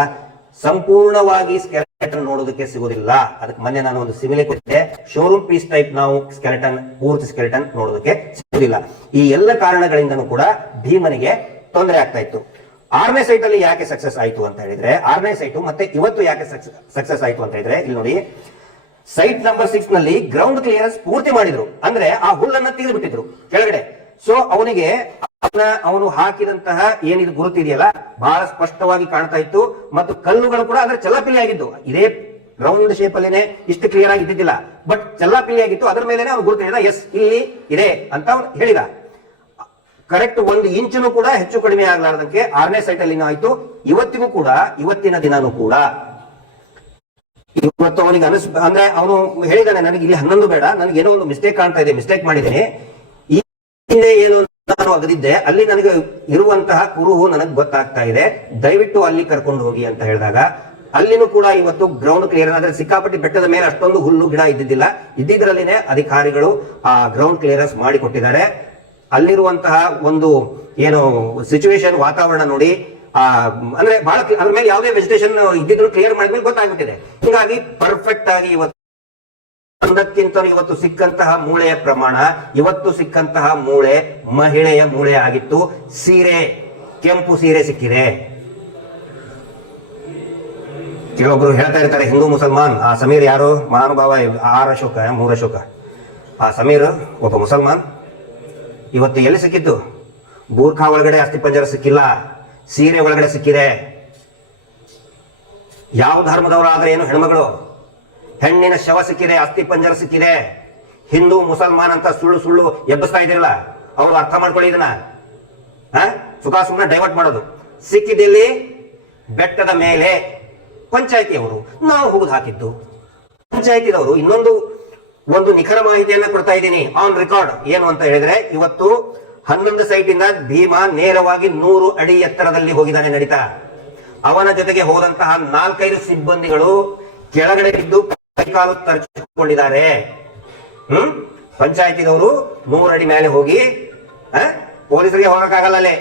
ಸಂಪೂರ್ಣವಾಗಿ ನೋಡೋದಕ್ಕೆ ಸಿಗೋದಿಲ್ಲ. ಅದಕ್ಕೆ ಮೊನ್ನೆ ನಾನು ಒಂದು ಸಿಮಿಲೆ ಕೊಟ್ಟಿದ್ದೆ ಶೋರೂಮ್ ಪೀಸ್ ಟೈಪ್ ನಾವು ಸ್ಕೆಲೆಟನ್ ಪೂರ್ತಿ ಸ್ಕೆಲೆಟನ್ ನೋಡೋದಕ್ಕೆ ಸಿಗೋದಿಲ್ಲ. ಈ ಎಲ್ಲ ಕಾರಣಗಳಿಂದನೂ ಕೂಡ ಭೀಮನಿಗೆ ತೊಂದರೆ ಆಗ್ತಾ ಇತ್ತು. ಆರನೇ ಸೈಟ್ ಅಲ್ಲಿ ಯಾಕೆ ಸಕ್ಸಸ್ ಆಯ್ತು ಅಂತ ಹೇಳಿದ್ರೆ, ಆರನೇ ಸೈಟು ಮತ್ತೆ ಇವತ್ತು ಯಾಕೆ ಸಕ್ಸಸ್ ಆಯ್ತು ಅಂತ ಹೇಳಿದ್ರೆ, ಇಲ್ಲಿ ನೋಡಿ. ಸೈಟ್ ನಂಬರ್ ಸಿಕ್ಸ್ನಲ್ಲಿ ಗ್ರೌಂಡ್ ಕ್ಲಿಯರೆನ್ಸ್ ಪೂರ್ತಿ ಮಾಡಿದ್ರು. ಅಂದ್ರೆ ಆ ಹುಲ್ಲನ್ನ ತೆಗೆದು ಬಿಟ್ಟಿದ್ರು ಕೆಳಗಡೆ. ಸೊ ಅವನಿಗೆ ಅವನ, ಅವನು ಹಾಕಿದಂತಹ ಏನಿದು ಗುರುತಿದೆಯಲ್ಲ, ಬಹಳ ಸ್ಪಷ್ಟವಾಗಿ ಕಾಣ್ತಾ ಇತ್ತು. ಮತ್ತು ಕಲ್ಲುಗಳು ಕೂಡ ಅದರ ಚಲ್ಲಪಿಲ್ಲಿ ಆಗಿದ್ದು. ಇದೇ ರೌಂಡ್ ಶೇಪ್ ಅಲ್ಲೇನೆ ಇಷ್ಟು ಕ್ಲಿಯರ್ ಆಗಿ ಇದ್ದಿದ್ದಿಲ್ಲ. ಬಟ್ ಚಲ್ಲಾಪಿಲ್ಲಿ ಆಗಿತ್ತು. ಅದರ ಮೇಲೆ ಅವನು ಗುರುತು ಹೇಳಿದ ಎಸ್ ಇಲ್ಲಿ ಇದೆ ಅಂತ ಅವನು ಹೇಳಿದ. ಕರೆಕ್ಟ್ ಒಂದು ಇಂಚನು ಕೂಡ ಹೆಚ್ಚು ಕಡಿಮೆ ಆಗ್ಲಾರ್ದಂಗೆ ಆರನೇ ಸೈಟ್ ಅಲ್ಲಿ ಆಯ್ತು. ಇವತ್ತಿಗೂ ಕೂಡ, ಇವತ್ತಿನ ದಿನಾನು ಕೂಡ. ಇವತ್ತು ಅವನಿಗೆ ಅನಿಸ್, ಅಂದ್ರೆ ಅವನು ಹೇಳಿದಾನೆ, ನನಗೆ ಇಲ್ಲಿ ಹನ್ನೊಂದು ಬೇಡ. ನನಗೆ ಏನೋ ಒಂದು ಮಿಸ್ಟೇಕ್ ಕಾಣ್ತಾ ಇದೆ. ಮಿಸ್ಟೇಕ್ ಮಾಡಿದ್ದೀನಿ. ಅಗದಿದ್ದೆ ಅಲ್ಲಿ ನನಗೆ ಇರುವಂತಹ ಕುರುಹು ನನಗೆ ಗೊತ್ತಾಗ್ತಾ ಇದೆ. ದಯವಿಟ್ಟು ಅಲ್ಲಿ ಕರ್ಕೊಂಡು ಹೋಗಿ ಅಂತ ಹೇಳಿದಾಗ, ಅಲ್ಲಿನೂ ಕೂಡ ಇವತ್ತು ಗ್ರೌಂಡ್ ಕ್ಲಿಯರ್ ಆದ್ರೆ ಸಿಕ್ಕಾಪಟ್ಟಿ ಬೆಟ್ಟದ ಮೇಲೆ ಅಷ್ಟೊಂದು ಹುಲ್ಲು ಗಿಡ ಇದ್ದಿದ್ದಿಲ್ಲ. ಇದ್ದಿದ್ರಲ್ಲಿನೇ ಅಧಿಕಾರಿಗಳು ಆ ಗ್ರೌಂಡ್ ಕ್ಲಿಯರೆನ್ಸ್ ಮಾಡಿಕೊಟ್ಟಿದ್ದಾರೆ. ಅಲ್ಲಿರುವಂತಹ ಒಂದು ಏನು ಸಿಚುವೇಶನ್ ವಾತಾವರಣ ನೋಡಿ, ಆ, ಅಂದ್ರೆ ಬಹಳ ಅದ್ರ ಮೇಲೆ ಯಾವುದೇ ವೆಜಿಟೇಷನ್ ಇದ್ದಿದ್ರು ಕ್ಲಿಯರ್ ಮಾಡಿದ್ಮೇಲೆ ಗೊತ್ತಾಗ್ಬಿಟ್ಟಿದೆ. ಹೀಗಾಗಿ ಪರ್ಫೆಕ್ಟ್ ಆಗಿ ಇವತ್ತು ಒಂದಕ್ಕಿಂತ ಇವತ್ತು ಸಿಕ್ಕಂತಹ ಮೂಳೆಯ ಪ್ರಮಾಣ, ಇವತ್ತು ಸಿಕ್ಕಂತಹ ಮೂಳೆ ಮಹಿಳೆಯ ಮೂಳೆ ಆಗಿತ್ತು. ಸೀರೆ, ಕೆಂಪು ಸೀರೆ ಸಿಕ್ಕಿದೆ. ಕೆಲವೊಬ್ರು ಹೇಳ್ತಾ ಇರ್ತಾರೆ, ಹಿಂದೂ ಮುಸಲ್ಮಾನ್, ಆ ಸಮೀರ್ ಯಾರು? ಮಹಾನುಭಾವ, ಆರ್ ಅಶೋಕ ಮೂರ್ ಅಶೋಕ ಆ ಸಮೀರ್ ಒಬ್ಬ ಮುಸಲ್ಮಾನ್. ಇವತ್ತು ಎಲ್ಲಿ ಸಿಕ್ಕಿದ್ದು? ಬೂರ್ಖಾ ಒಳಗಡೆ ಅಸ್ಥಿಪಂಜರ ಸಿಕ್ಕಿಲ್ಲ. ಸೀರೆ ಒಳಗಡೆ ಸಿಕ್ಕಿದೆ. ಯಾವ ಧರ್ಮದವರಾದ್ರೆ ಏನು ಹೆಣ್ಮಗಳು? ಹೆಣ್ಣಿನ ಶವ ಸಿಕ್ಕಿದೆ, ಅಸ್ಥಿ ಪಂಜರ ಸಿಕ್ಕಿದೆ. ಹಿಂದೂ, ಮುಸಲ್ಮಾನ್ ಅಂತ ಸುಳ್ಳು ಸುಳ್ಳು ಎಬ್ಬಿಸ್ತಾ ಇದಿರಲ್ಲ ಅವರು ಅರ್ಥ ಮಾಡ್ಕೊಳ್ಳಿ ಇದನ್ನ? ಸುಖ ಸುಮ್ಮನೆ ಡೈವರ್ಟ್ ಮಾಡೋದು. ಸಿಕ್ಕಿದಿಲ್ಲಿ ಬೆಟ್ಟದ ಮೇಲೆ ಪಂಚಾಯತಿಯವರು ನಾವು ಹೋಗುದು ಹಾಕಿದ್ದು. ಪಂಚಾಯತಿದವರು ಇನ್ನೊಂದು ಒಂದು ನಿಖರ ಮಾಹಿತಿಯನ್ನ ಕೊಡ್ತಾ ಇದ್ದೀನಿ. ಆನ್ ರೆಕಾರ್ಡ್ ಏನು ಅಂತ ಹೇಳಿದ್ರೆ, ಇವತ್ತು ಹನ್ನೊಂದು ಸೈಟ್ ಇಂದ ಭೀಮಾ ನೇರವಾಗಿ ನೂರು ಅಡಿ ಎತ್ತರದಲ್ಲಿ ಹೋಗಿದ್ದಾನೆ ನಡೀತಾ. ಅವನ ಜೊತೆಗೆ ಹೋದಂತಹ ನಾಲ್ಕೈದು ಸಿಬ್ಬಂದಿಗಳು ಕೆಳಗಡೆ ಬಿದ್ದು ಕೈಕಾಲು ತರಚಿಕೊಂಡಿದ್ದಾರೆ ಹ್ಮ್? ಪಂಚಾಯತಿದವರು ನೂರಡಿ ಮೇಲೆ ಹೋಗಿ ಪೊಲೀಸರಿಗೆ ಹೋಗಕ್ಕಾಗಲ್ಲ ಅಲ್ಲೇ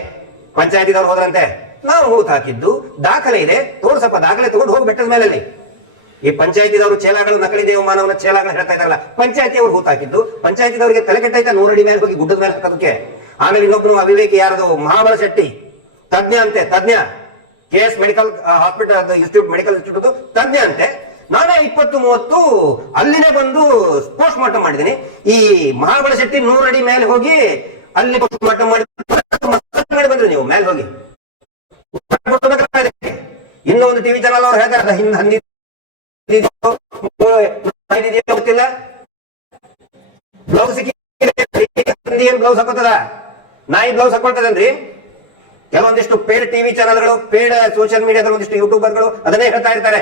ಪಂಚಾಯತಿದವ್ರು ಹೋದ್ರಂತೆ? ನಾವು ಹೂತ್ ಹಾಕಿದ್ದು, ದಾಖಲೆ ಇದೆ, ತೋರ್ಸಪ್ಪ, ದಾಖಲೆ ತಗೊಂಡು ಹೋಗಿ ಬೆಟ್ಟದ ಮೇಲೆ. ಈ ಪಂಚಾಯತಿದವರು ಚೇಲಾಗಳು ನಕಲಿ ದೇವಮಾನವನ ಚೇಲಾಗಳು ಹೇಳ್ತಾ ಇದಾರಲ್ಲ ಪಂಚಾಯತಿ ಅವ್ರು ಹೂತ್ ಹಾಕಿದ್ದು, ಪಂಚಾಯತಿದವರಿಗೆ ತಲೆ ನೂರಡಿ ಮೇಲೆ ಹೋಗಿ ಗುಡ್ಡದ ಮೇಲೆ ಹಾಕೋದಕ್ಕೆ. ಆಮೇಲೆ ಇನ್ನೊಬ್ರು ಅವಿವೇಕಿ ಯಾರದು? ಮಹಾಬಲ ಶೆಟ್ಟಿ. ತಜ್ಞ ಅಂತೆ, ತಜ್ಞ. K S medical hospital institute medical institute ತಜ್ಞ ಅಂತೆ. ನಾನೇ ಇಪ್ಪತ್ತು ಮೂವತ್ತು, ಅಲ್ಲಿನೇ ಬಂದು ಪೋಸ್ಟ್ ಮಾರ್ಟಮ್ ಮಾಡಿದ್ದೀನಿ. ಈ ಮಹಾಬಲ ಶೆಟ್ಟಿ ನೂರಡಿ ಮೇಲೆ ಹೋಗಿ ಅಲ್ಲಿ ಪೋಸ್ಟ್ ಮಾರ್ಟಮ್ ಮಾಡಿ ಬಂದ್ರಿ ನೀವು, ಮೇಲೆ ಹೋಗಿ. ಇನ್ನೊಂದು ಟಿವಿ ಚಾನಲ್ ಅವ್ರು ಹೇಳ್ತಾರೆ ಹಿಂದ್ ಹಂದಿ ಇದೆಯೋ ಗೊತ್ತಿಲ್ಲ ಬ್ಲೌಸ್ ಏನ್ ಬ್ಲೌಸ್ ಹಾಕೋತದ? ನಾಯಿ ಬ್ಲೌಸ್ ಹಾಕೊಳ್ತದನ್ರಿ? ಕೆಲವೊಂದಿಷ್ಟು ಪೇಡ್ ಟಿವಿ ಚಾನಲ್ಗಳು ಪೇಡ್ ಸೋಷಿಯಲ್ ಮೀಡಿಯಾದಲ್ಲಿ ಒಂದಿಷ್ಟು ಯೂಟ್ಯೂಬರ್ಗಳು ಅದನ್ನೇ ಹೇಳ್ತಾ ಇರ್ತಾರೆ.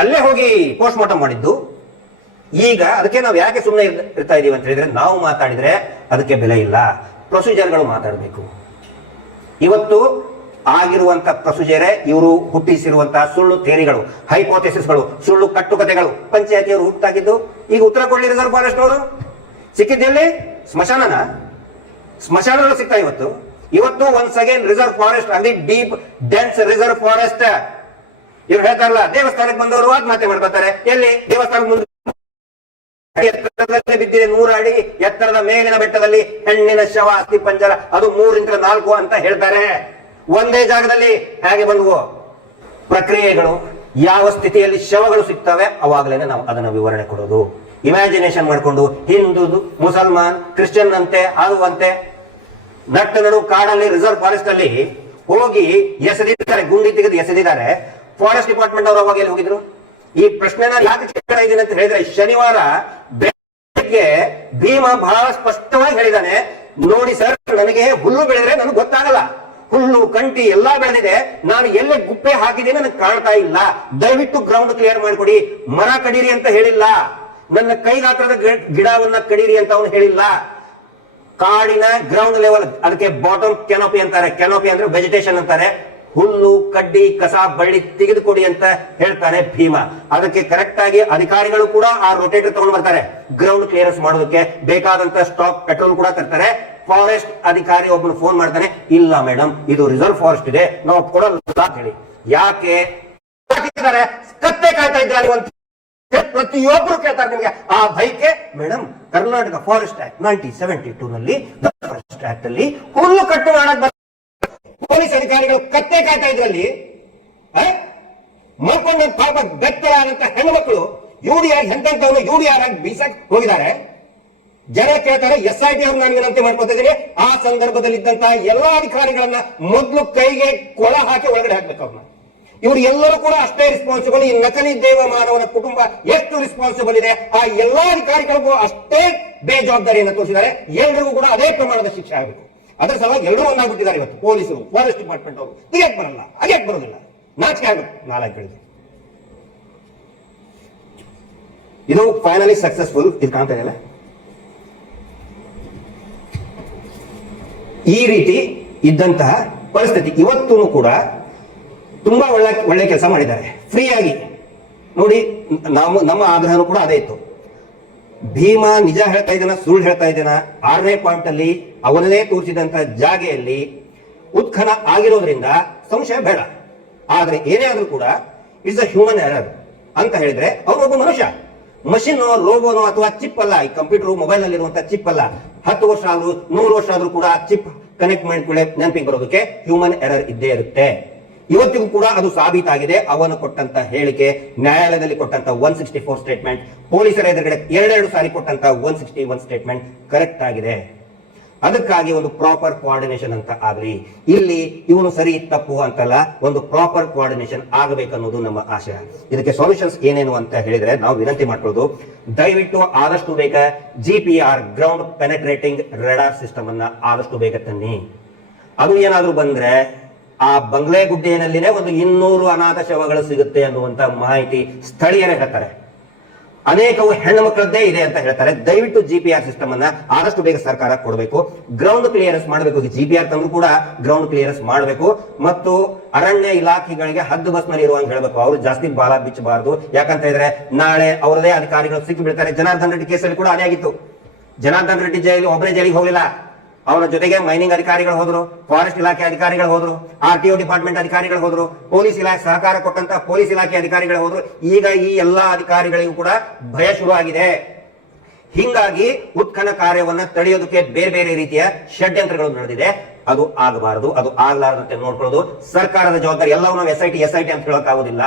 ಅಲ್ಲೇ ಹೋಗಿ ಪೋಸ್ಟ್ ಮಾರ್ಟಮ್ ಮಾಡಿದ್ದು. ಈಗ ಅದಕ್ಕೆ ನಾವು ಯಾಕೆ ಸುಮ್ಮನೆ ಇರ್ತಾ ಇದೀವಿ ಅಂತ ಹೇಳಿದ್ರೆ ನಾವು ಮಾತಾಡಿದ್ರೆ ಅದಕ್ಕೆ ಬೆಲೆ ಇಲ್ಲ. ಪ್ರೊಸೀಜರ್ಗಳು ಮಾತಾಡಬೇಕು. ಇವತ್ತು ಆಗಿರುವಂತ ಪ್ರೊಸೀಜರೇ ಇವರು ಹುಟ್ಟಿಸಿರುವಂತಹ ಸುಳ್ಳು ಥೇರಿಗಳು ಹೈಪೋಥೆಸಿಸ್ಗಳು, ಸುಳ್ಳು ಕಟ್ಟುಕತೆಗಳು. ಪಂಚಾಯತಿಯವರು ಹುಟ್ಟಾಗಿದ್ದು, ಈಗ ಉತ್ತರ ಕೊಡ್ಲಿ ರಿಸರ್ವ್ ಫಾರೆಸ್ಟ್ ಅವರು. ಸಿಕ್ಕಿದ್ದೆಲ್ಲಿ ಸ್ಮಶಾನನ? ಸ್ಮಶಾನಗಳು ಸಿಗ್ತಾ ಇವತ್ತು. ಇವತ್ತು ಒನ್ಸ್ ಅಗೇನ್ ರಿಸರ್ವ್ ಫಾರೆಸ್ಟ್ ಅಲ್ಲಿ ಡೀಪ್ ಡೆನ್ಸ್ ರಿಸರ್ವ್ ಫಾರೆಸ್ಟ್ ಇವ್ರು ಹೇಳ್ತಾರಲ್ಲ, ದೇವಸ್ಥಾನಕ್ಕೆ ಬಂದವರು ಆತ್ಮಹತ್ಯೆ ಮಾಡ್ಕೊತಾರೆ ಎಲ್ಲಿ? ದೇವಸ್ಥಾನ ಮುಂದೆ. ಎತ್ತರದಲ್ಲಿ ಬಿದ್ದಿದೆ ನೂರ ಅಡಿ, ಎತ್ತರದ ಮೇಲಿನ ಬೆಟ್ಟದಲ್ಲಿ ಹೆಣ್ಣಿನ ಶವ, ಅಸ್ಥಿ ಪಂಜರ, ಅದು ಮೂರಿಂದ ನಾಲ್ಕು ಅಂತ ಹೇಳ್ತಾರೆ. ಒಂದೇ ಜಾಗದಲ್ಲಿ ಹೇಗೆ ಬಂದವು? ಪ್ರಕ್ರಿಯೆಗಳು, ಯಾವ ಸ್ಥಿತಿಯಲ್ಲಿ ಶವಗಳು ಸಿಗ್ತವೆ ಅವಾಗಲೇ ನಾವು ಅದನ್ನ ವಿವರಣೆ ಕೊಡೋದು. ಇಮ್ಯಾಜಿನೇಷನ್ ಮಾಡ್ಕೊಂಡು, ಹಿಂದೂ, ಮುಸಲ್ಮಾನ್ ಕ್ರಿಶ್ಚಿಯನ್ ಅಂತೆ ಆಗುವಂತೆ ನಟ್ಟನಡು ನಟ್ಟ ನಡು ಕಾಡಲ್ಲಿ, ರಿಸರ್ವ್ ಫಾರೆಸ್ಟ್ ಅಲ್ಲಿ ಹೋಗಿ ಎಸೆದಿದ್ದಾರೆ, ಗುಂಡಿ ತೆಗೆದು ಎಸೆದಿದ್ದಾರೆ. ಫಾರೆಸ್ಟ್ ಡಿಪಾರ್ಟ್ಮೆಂಟ್ ಅವರು ಅವಾಗ ಹೋಗಿದ್ರು? ಈ ಪ್ರಶ್ನೆನ ಯಾಕೆ ಕೇಳ್ತಾ ಇದ್ದೀನಿ ಅಂತ ಹೇಳಿದ್ರೆ, ಶನಿವಾರ ಬೆಳಗ್ಗೆ ಭೀಮ ಬಹಳ ಸ್ಪಷ್ಟವಾಗಿ ಹೇಳಿದಾನೆ, ನೋಡಿ ಸರ್ ನನಗೆ ಹುಲ್ಲು ಬೆಳೆದ್ರೆ ನನಗೆ ಗೊತ್ತಾಗಲ್ಲ. ಹುಲ್ಲು, ಕಂಟಿ ಎಲ್ಲಾ ಬೆಳೆದಿದೆ. ನಾನು ಎಲ್ಲೇ ಗುಪ್ಪೆ ಹಾಕಿದ್ದೀನಿ ನನಗೆ ಕಾಣ್ತಾ ಇಲ್ಲ. ದಯವಿಟ್ಟು ಗ್ರೌಂಡ್ ಕ್ಲಿಯರ್ ಮಾಡಿಕೊಡಿ. ಮರ ಕಡೀರಿ ಅಂತ ಹೇಳಿಲ್ಲ. ನನ್ನ ಕೈಗಾತ್ರದ ಗಾತ್ರದ ಗಿಡವನ್ನ ಕಡೀರಿ ಅಂತ ಅವನು ಹೇಳಿಲ್ಲ. ಕಾಡಿನ ಗ್ರೌಂಡ್ ಲೆವೆಲ್ ಅದಕ್ಕೆ ಬಾಟಮ್ ಕೆನೋಪಿ ಅಂತಾರೆ. ಕೆನೋಪಿ ಅಂದ್ರೆ ವೆಜಿಟೇಷನ್ ಅಂತಾರೆ. ಹುಲ್ಲು, ಕಡ್ಡಿ, ಕಸ, ಬಳ್ಳಿ ತೆಗೆದುಕೊಡಿ ಅಂತ ಹೇಳ್ತಾನೆ ಭೀಮ. ಅದಕ್ಕೆ ಕರೆಕ್ಟ್ ಆಗಿ ಅಧಿಕಾರಿಗಳು ಕೂಡ ಆ ರೊಟೇಟರ್ ತಗೊಂಡು ಬರ್ತಾರೆ. ಗ್ರೌಂಡ್ ಕ್ಲಿಯರೆನ್ಸ್ ಮಾಡೋದಕ್ಕೆ ಬೇಕಾದಂತ ಸ್ಟಾಕ್ ಪೆಟ್ರೋಲ್ ಕೂಡ ತರ್ತಾರೆ. ಫಾರೆಸ್ಟ್ ಅಧಿಕಾರಿ ಒಬ್ಬನು ಫೋನ್ ಮಾಡ್ತಾನೆ, ಇಲ್ಲ ಮೇಡಮ್ ಇದು ರಿಸರ್ವ್ ಫಾರೆಸ್ಟ್ ಇದೆ, ನಾವು ಕೊಡಲ್ಲ ಅಂತ ಹೇಳಿ. ಯಾಕೆ? ಕತ್ತೆ ಕಾಯ್ತಾ ಇದ್ದಾರೆ ಪ್ರತಿಯೊಬ್ಬರು ಕೇಳ್ತಾರೆ ನಿಮಗೆ. ಆ bike madam Karnataka forest act nineteen seventy two ನಲ್ಲಿ ಫಾರೆಸ್ಟ್ ಆಕ್ಟ್ ಅಲ್ಲಿ ಹುಲ್ಲು ಕಟ್ಟು ಮಾಡಕ್ ಬರ್- ಪೊಲೀಸ್ ಅಧಿಕಾರಿಗಳು ಕತ್ತೆ ಕಾಯ್ತಾ ಇದ್ರಲ್ಲಿ ಮಲ್ಕೊಂಡ ಪಾಪ ಬೆತ್ತರಾದಂತ ಹೆಣ್ಮಕ್ಳು ಯು ಡಿ ಆರ್ ಎಂತವ್ರು ಆಗಿ ಬೀಸಕ್ ಹೋಗಿದ್ದಾರೆ. ಜನ ಕೇಳ್ತಾರೆ, ಎಸ್ ಐ ಟಿ ಅವ್ರು ನಾನು ವಿನಂತಿ ಮಾಡ್ಕೊತಾ ಇದ್ದೀನಿ ಆ ಸಂದರ್ಭದಲ್ಲಿ ಇದ್ದಂತಹ ಎಲ್ಲಾ ಅಧಿಕಾರಿಗಳನ್ನ ಮೊದಲು ಕೈಗೆ ಕೊಳ ಹಾಕಿ ಒಳಗಡೆ ಹಾಕ್ಬೇಕು ಅವ್ರನ್ನ. ಇವರು ಎಲ್ಲರೂ ಕೂಡ ಅಷ್ಟೇ ರೆಸ್ಪಾನ್ಸಿಬಲ್ ಈ ನಕಲಿ ದೇವ ಮಾನವನ ಕುಟುಂಬ ಎಷ್ಟು ರೆಸ್ಪಾನ್ಸಿಬಲ್ ಇದೆ? ಆ ಎಲ್ಲಾ ಅಧಿಕಾರಿಗಳಿಗೂ ಅಷ್ಟೇ ಬೇಜವಾಬ್ದಾರಿಯನ್ನು ತೋರಿಸಿದ್ದಾರೆ. ಎಲ್ರಿಗೂ ಕೂಡ ಅದೇ ಪ್ರಮಾಣದ ಶಿಕ್ಷೆ ಆಗಬೇಕು. ಅದರ ಸಲುವಾಗಿ ಎರಡೂ ಒಂದಾಗ್ಬಿಟ್ಟಿದ್ದಾರೆ ಇವತ್ತು ಪೊಲೀಸರು ಫಾರೆಸ್ಟ್ ಡಿಪಾರ್ಟ್ಮೆಂಟ್ ಅವರು. ತೆಗಿಯಕ್ ಬರಲ್ಲ? ಅಗ್ಯಾಕ್ ಬರೋದಿಲ್ಲ? ನಾಚಿಕೆ ಆಗುತ್ತೆ ನಾಲ್ಕು ಇದು ಫೈನಲಿ ಸಕ್ಸಸ್ಫುಲ್ ಇದು ಕಾಣ್ತಾ ಇದೆಯಲ್ಲ? ಈ ರೀತಿ ಇದ್ದಂತಹ ಪರಿಸ್ಥಿತಿ ಇವತ್ತೂ ಕೂಡ ತುಂಬಾ ಒಳ್ಳೆ ಒಳ್ಳೆ ಕೆಲಸ ಮಾಡಿದ್ದಾರೆ. ಫ್ರೀಯಾಗಿ ನೋಡಿ ನಾವು ನಮ್ಮ ಆಗ್ರಹನೂ ಕೂಡ ಅದೇ ಇತ್ತು. ಭೀಮಾ ನಿಜ ಹೇಳ್ತಾ ಇದ್ದಾನ, ಸುಳ್ಳು ಹೇಳ್ತಾ ಇದ್ದಾನ? ಆರನೇ ಪಾಯಿಂಟ್ ಅಲ್ಲಿ ಅವನನ್ನೇ ತೋರಿಸಿದಂತ ಜಾಗೆಯಲ್ಲಿ ಉತ್ಖನ ಆಗಿರೋದ್ರಿಂದ ಸಂಶಯ ಬೇಡ. ಆದ್ರೆ ಏನೇ ಆದ್ರೂ ಕೂಡ ಇಟ್ಸ್ ಅ ಹ್ಯೂಮನ್ ಎರರ್ ಅಂತ ಹೇಳಿದ್ರೆ ಅವನೊಬ್ಬ ಮನುಷ್ಯ. ಮಷಿನ್ ರೋಬೋನೋ ಅಥವಾ ಚಿಪ್ ಅಲ್ಲ, ಈ ಕಂಪ್ಯೂಟರ್ ಮೊಬೈಲ್ನಲ್ಲಿ ಇರುವಂತಹ ಚಿಪ್ ಅಲ್ಲ. ಹತ್ತು ವರ್ಷ ಆದ್ರೂ, ನೂರು ವರ್ಷ ಆದ್ರೂ ಕೂಡ ಚಿಪ್ ಕನೆಕ್ಟ್ ಮಾಡಿಕೊಳ್ಳೆ ನೆನಪಿಗೆ ಬರೋದಕ್ಕೆ ಹ್ಯೂಮನ್ ಎರರ್ ಇದ್ದೇ ಇರುತ್ತೆ. ಇವತ್ತಿಗೂ ಕೂಡ ಅದು ಸಾಬೀತಾಗಿದೆ. ಅವನು ಕೊಟ್ಟಂತ ಹೇಳಿಕೆ, ನ್ಯಾಯಾಲಯದಲ್ಲಿ ಕೊಟ್ಟಂತ ಒನ್ ಸಿಕ್ಸ್ಟಿ ಫೋರ್ ಸ್ಟೇಟ್ಮೆಂಟ್ ಪೊಲೀಸರ ಎದುರುಗಡೆ ಎರಡೆರಡು ಸಾರಿ ಕೊಟ್ಟಂತ one sixty one statement correct ಆಗಿದೆ. ಅದಕ್ಕಾಗಿ ಒಂದು ಪ್ರಾಪರ್ ಕೋಆರ್ಡಿನೇಷನ್ ಅಂತ ಆಗಲಿ, ಇಲ್ಲಿ ಇವನು ಸರಿ ತಪ್ಪು ಅಂತಲ್ಲ, ಒಂದು ಪ್ರಾಪರ್ ಕೋಆರ್ಡಿನೇಷನ್ ಆಗಬೇಕನ್ನೋದು ನಮ್ಮ ಆಶಯ ಇದಕ್ಕೆ ಸೊಲ್ಯೂಷನ್ಸ್ ಏನೇನು ಅಂತ ಹೇಳಿದ್ರೆ ನಾವು ವಿನಂತಿ ಮಾಡ್ಕೊಳ್ಳೋದು ದಯವಿಟ್ಟು ಆದಷ್ಟು ಬೇಗ G P R ground penetrating radar system ಅನ್ನ ಆದಷ್ಟು ಬೇಗ ತನ್ನಿ. ಅದು ಏನಾದರೂ ಬಂದ್ರೆ ಆ ಬಂಗ್ಲೆ ಗುಡ್ಡೆಯಲ್ಲಿನೇ ಒಂದು ಇನ್ನೂರು ಅನಾಥ ಶವಗಳು ಸಿಗುತ್ತೆ ಅನ್ನುವಂತ ಮಾಹಿತಿ ಸ್ಥಳೀಯರೇ ಹೇಳ್ತಾರೆ. ಅನೇಕವು ಹೆಣ್ಣು ಮಕ್ಕಳದ್ದೇ ಇದೆ ಅಂತ ಹೇಳ್ತಾರೆ. ದಯವಿಟ್ಟು ಜಿ ಪಿ ಆರ್ ಸಿಸ್ಟಮ್ ಅನ್ನ ಆದಷ್ಟು ಬೇಗ ಸರ್ಕಾರ ಕೊಡಬೇಕು. ಗ್ರೌಂಡ್ ಕ್ಲಿಯರೆನ್ಸ್ ಮಾಡಬೇಕು. ಜಿ ಪಿ ಆರ್ ತಂದ್ರು ಕೂಡ ಗ್ರೌಂಡ್ ಕ್ಲಿಯರೆನ್ಸ್ ಮಾಡಬೇಕು. ಮತ್ತು ಅರಣ್ಯ ಇಲಾಖೆಗಳಿಗೆ ಹದ್ದು ಬಸ್ನಲ್ಲಿ ಇರುವಂಗೆ ಹೇಳಬೇಕು. ಅವರು ಜಾಸ್ತಿ ಬಾಲ ಬಿಚ್ಚಬಾರದು. ಯಾಕಂತ ಹೇಳಿದ್ರೆ ನಾಳೆ ಅವರದೇ ಅಧಿಕಾರಿಗಳು ಸಿಕ್ಕಿ ಬಿಡ್ತಾರೆ ಜನಾರ್ದನ್ ರೆಡ್ಡಿ ಕೇಸಲ್ಲಿ ಕೂಡ ಅದೇ ಆಗಿತ್ತು. ಜನಾರ್ದನ್ ರೆಡ್ಡಿ ಜೈಲು ಒಬ್ಬರೇ ಜೈಲಿಗೆ ಹೋಗಲಿಲ್ಲ. ಅವನ ಜೊತೆಗೆ ಮೈನಿಂಗ್ ಅಧಿಕಾರಿಗಳು ಹೋದ್ರು ಫಾರೆಸ್ಟ್ ಇಲಾಖೆ ಅಧಿಕಾರಿಗಳು ಹೋದ್ರು ಆರ್ ಟಿಒ ಡಿಪಾರ್ಟ್ಮೆಂಟ್ ಅಧಿಕಾರಿಗಳು ಹೋದ್ರು ಪೊಲೀಸ್ ಇಲಾಖೆ ಸಹಕಾರ ಕೊಟ್ಟಂತ ಪೊಲೀಸ್ ಇಲಾಖೆ ಅಧಿಕಾರಿಗಳು ಹೋದ್ರು. ಈಗ ಈ ಎಲ್ಲಾ ಅಧಿಕಾರಿಗಳಿಗೂ ಕೂಡ ಭಯ ಶುರುವಾಗಿದೆ. ಹಿಂಗಾಗಿ ಉತ್ಖನ ಕಾರ್ಯವನ್ನ ತಡೆಯೋದಕ್ಕೆ ಬೇರೆ ಬೇರೆ ರೀತಿಯ ಷಡ್ಯಂತ್ರಗಳು ನಡೆದಿದೆ. ಅದು ಆಗಬಾರದು, ಅದು ಆಗಲಾರದಂತೆ ನೋಡ್ಕೊಳ್ಳೋದು. ಸರ್ಕಾರದ ಜವಾಬ್ದಾರಿ ಎಲ್ಲವೂ ನಾವು S I T S I T ಅಂತ ಹೇಳೋಕ್ಕಾಗೋದಿಲ್ಲ.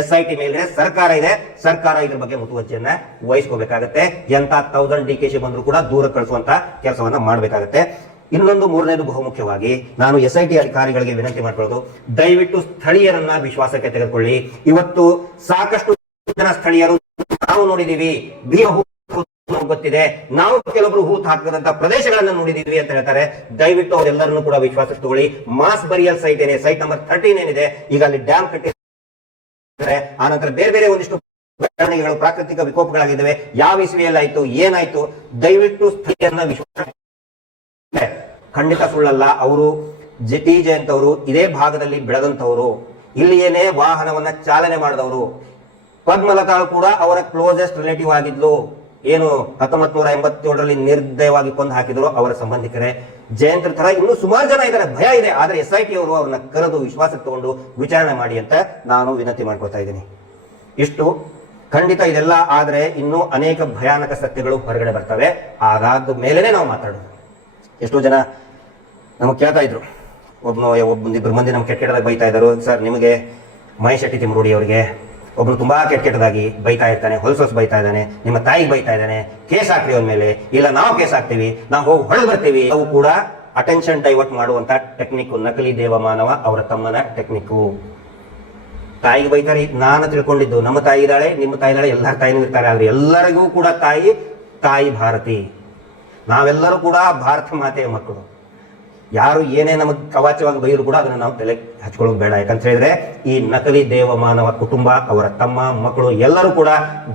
ಎಸ್ ಐ ಟಿ ಮೇಲೆ ಸರ್ಕಾರ ಇದೆ. ಸರ್ಕಾರ ಇದ್ರ ಬಗ್ಗೆ ಮುತುವರ್ಜಿಯನ್ನ ವಹಿಸ್ಕೋಬೇಕಾಗತ್ತೆ. ಎಂತ ತೌಸಂಡ್ ಡಿ ಕೆ ಶಿ ಬಂದ್ರು ಕೂಡ ದೂರ ಕಳಿಸುವಂತ ಕೆಲಸವನ್ನ ಮಾಡಬೇಕಾಗತ್ತೆ. ಇನ್ನೊಂದು, ಮೂರನೇದು ಬಹುಮುಖ್ಯವಾಗಿ ನಾನು ಎಸ್ ಐ ಟಿ ಅಧಿಕಾರಿಗಳಿಗೆ ವಿನಂತಿ ಮಾಡ್ಕೊಳ್ಳೋದು, ದಯವಿಟ್ಟು ಸ್ಥಳೀಯರನ್ನ ವಿಶ್ವಾಸಕ್ಕೆ ತೆಗೆದುಕೊಳ್ಳಿ. ಇವತ್ತು ಸಾಕಷ್ಟು ಜನ ಸ್ಥಳೀಯರು ನಾವು ನೋಡಿದೀವಿ. ಗೊತ್ತಿದೆ. ನಾವು ಕೆಲವೊಬ್ರು ಹೂತ್ ಹಾಕದಂತ ಪ್ರದೇಶಗಳನ್ನ ನೋಡಿದೀವಿ ಅಂತ ಹೇಳ್ತಾರೆ. ದಯವಿಟ್ಟು ಅವರೆಲ್ಲರನ್ನು ಕೂಡ ವಿಶ್ವಾಸ ತಗೊಳ್ಳಿ ಮಾಸ್ ಬರಿಯಲ್ ಸೈಟ್ ಏನಿದೆ? ಸೈಟ್ ನಂಬರ್ ಥರ್ಟೀನ್ ಏನಿದೆ? ಈಗ ಅಲ್ಲಿ ಡ್ಯಾಮ್ ಆ ನಂತರ ಬೇರೆ ಬೇರೆ ಒಂದಿಷ್ಟು ಬೆಳವಣಿಗೆಗಳು, ಪ್ರಾಕೃತಿಕ ವಿಕೋಪಗಳಾಗಿದ್ದಾವೆ. ಯಾವ ಇಸ್ವಿಯಲ್ಲಾಯ್ತು? ಏನಾಯ್ತು? ದಯವಿಟ್ಟು ಸ್ಥಳೀಯರನ್ನ ವಿಶ್ವಾಸ ಖಂಡಿತ ಸುಳ್ಳಲ್ಲ. ಅವರು ಟಿ ಜಯಂತ್ ಅವರು ಇದೇ ಭಾಗದಲ್ಲಿ ಬೆಳೆದಂತವರು ಇಲ್ಲಿಯೇನೆ ವಾಹನವನ್ನ ಚಾಲನೆ ಮಾಡಿದವರು. ಪದ್ಮಲತಾಳು ಕೂಡ ಅವರ ಕ್ಲೋಸೆಸ್ಟ್ ರಿಲೇಟಿವ್ ಆಗಿದ್ಲು. ಏನು ಹತ್ತೊಂಬತ್ ನೂರ ಎಂಬತ್ತೇಳರಲ್ಲಿ ನಿರ್ದಯವಾಗಿ ಕೊಂದು ಹಾಕಿದ್ರು ಅವರ ಸಂಬಂಧಿಕರೇ ಜಯಂತ್ರ ತರ ಇನ್ನೂ ಸುಮಾರು ಜನ ಇದ್ದಾರೆ. ಭಯ ಇದೆ. ಆದ್ರೆ ಎಸ್ ಐ ಟಿ ಅವರು ಅವ್ರನ್ನ ಕರೆದು ವಿಶ್ವಾಸಕ್ಕೆ ತಗೊಂಡು ವಿಚಾರಣೆ ಮಾಡಿ ಅಂತ ನಾನು ವಿನಂತಿ ಮಾಡ್ಕೊತಾ ಇದ್ದೀನಿ. ಇಷ್ಟು. ಖಂಡಿತ ಇದೆಲ್ಲ ಆದ್ರೆ ಇನ್ನೂ ಅನೇಕ ಭಯಾನಕ ಸತ್ಯಗಳು ಹೊರಗಡೆ ಬರ್ತವೆ. ಆಗಾದ ಮೇಲೆನೆ ನಾವು ಮಾತಾಡೋದು. ಎಷ್ಟೋ ಜನ ನಮಗೆ ಕೇಳ್ತಾ ಇದ್ರು. ಒಬ್ಬ ಒಬ್ಬ ಮಂದಿ ನಮ್ಗೆ ಕೆಟ್ಟ ಬೈತಾ ಇದ್ರು ಸರ್, ನಿಮಗೆ ಮಹೇಶ್ ಶೆಟ್ಟಿ ಅವರಿಗೆ ಒಬ್ನು ತುಂಬಾ ಕೆಟ್ಟ ಕೆಟ್ಟದಾಗಿ ಬೈತಾ ಇರ್ತಾನೆ ಹೊಲಸೊಸ್ ಬೈತಾ ಇದ್ದಾನೆ, ನಿಮ್ಮ ತಾಯಿಗೆ ಬೈತಾ ಇದ್ದಾನೆ, ಕೇಸ್ ಹಾಕ್ರಿ ಅವನ ಮೇಲೆ, ಇಲ್ಲ ನಾವು ಕೇಸ್ ಹಾಕ್ತೀವಿ, ನಾವು ಹೋಗಿ ಹೊಡೆದು ಬರ್ತೀವಿ. ಅವು ಕೂಡ ಅಟೆನ್ಷನ್ ಡೈವರ್ಟ್ ಮಾಡುವಂತ ಟೆಕ್ನಿಕ್ ನಕಲಿ ದೇವಮಾನವ ಅವರ ತಮ್ಮನ ಟೆಕ್ನಿಕ್ಕು ತಾಯಿಗೆ ಬೈತಾರೆ, ನಾನು ತಿಳ್ಕೊಂಡಿದ್ದು, ನಮ್ಮ ತಾಯಿ ಇದ್ದಾಳೆ, ನಿಮ್ಮ ತಾಯಿ ಇದ್ದಾಳೆ, ಎಲ್ಲರ ತಾಯಿನೂ ಇರ್ತಾರೆ, ಆದ್ರೆ ಎಲ್ಲರಿಗೂ ಕೂಡ ತಾಯಿ ತಾಯಿ ಭಾರತಿ. ನಾವೆಲ್ಲರೂ ಕೂಡ ಭಾರತ ಮಾತೆಯ ಮಕ್ಕಳು. ಯಾರು ಏನೇ ನಮಗೆ ಕವಾಚವಾಗಿ ಬೈದ್ರು ಕೂಡ ಅದನ್ನ ನಾವು ತಲೆ ಹಚ್ಕೊಳ್ಳೋದು ಬೇಡ. ಯಾಕಂತ ಹೇಳಿದ್ರೆ ಈ ನಕಲಿ ದೇವಮಾನವ ಕುಟುಂಬ, ಅವರ ತಮ್ಮ, ಮಕ್ಕಳು ಎಲ್ಲರೂ ಕೂಡ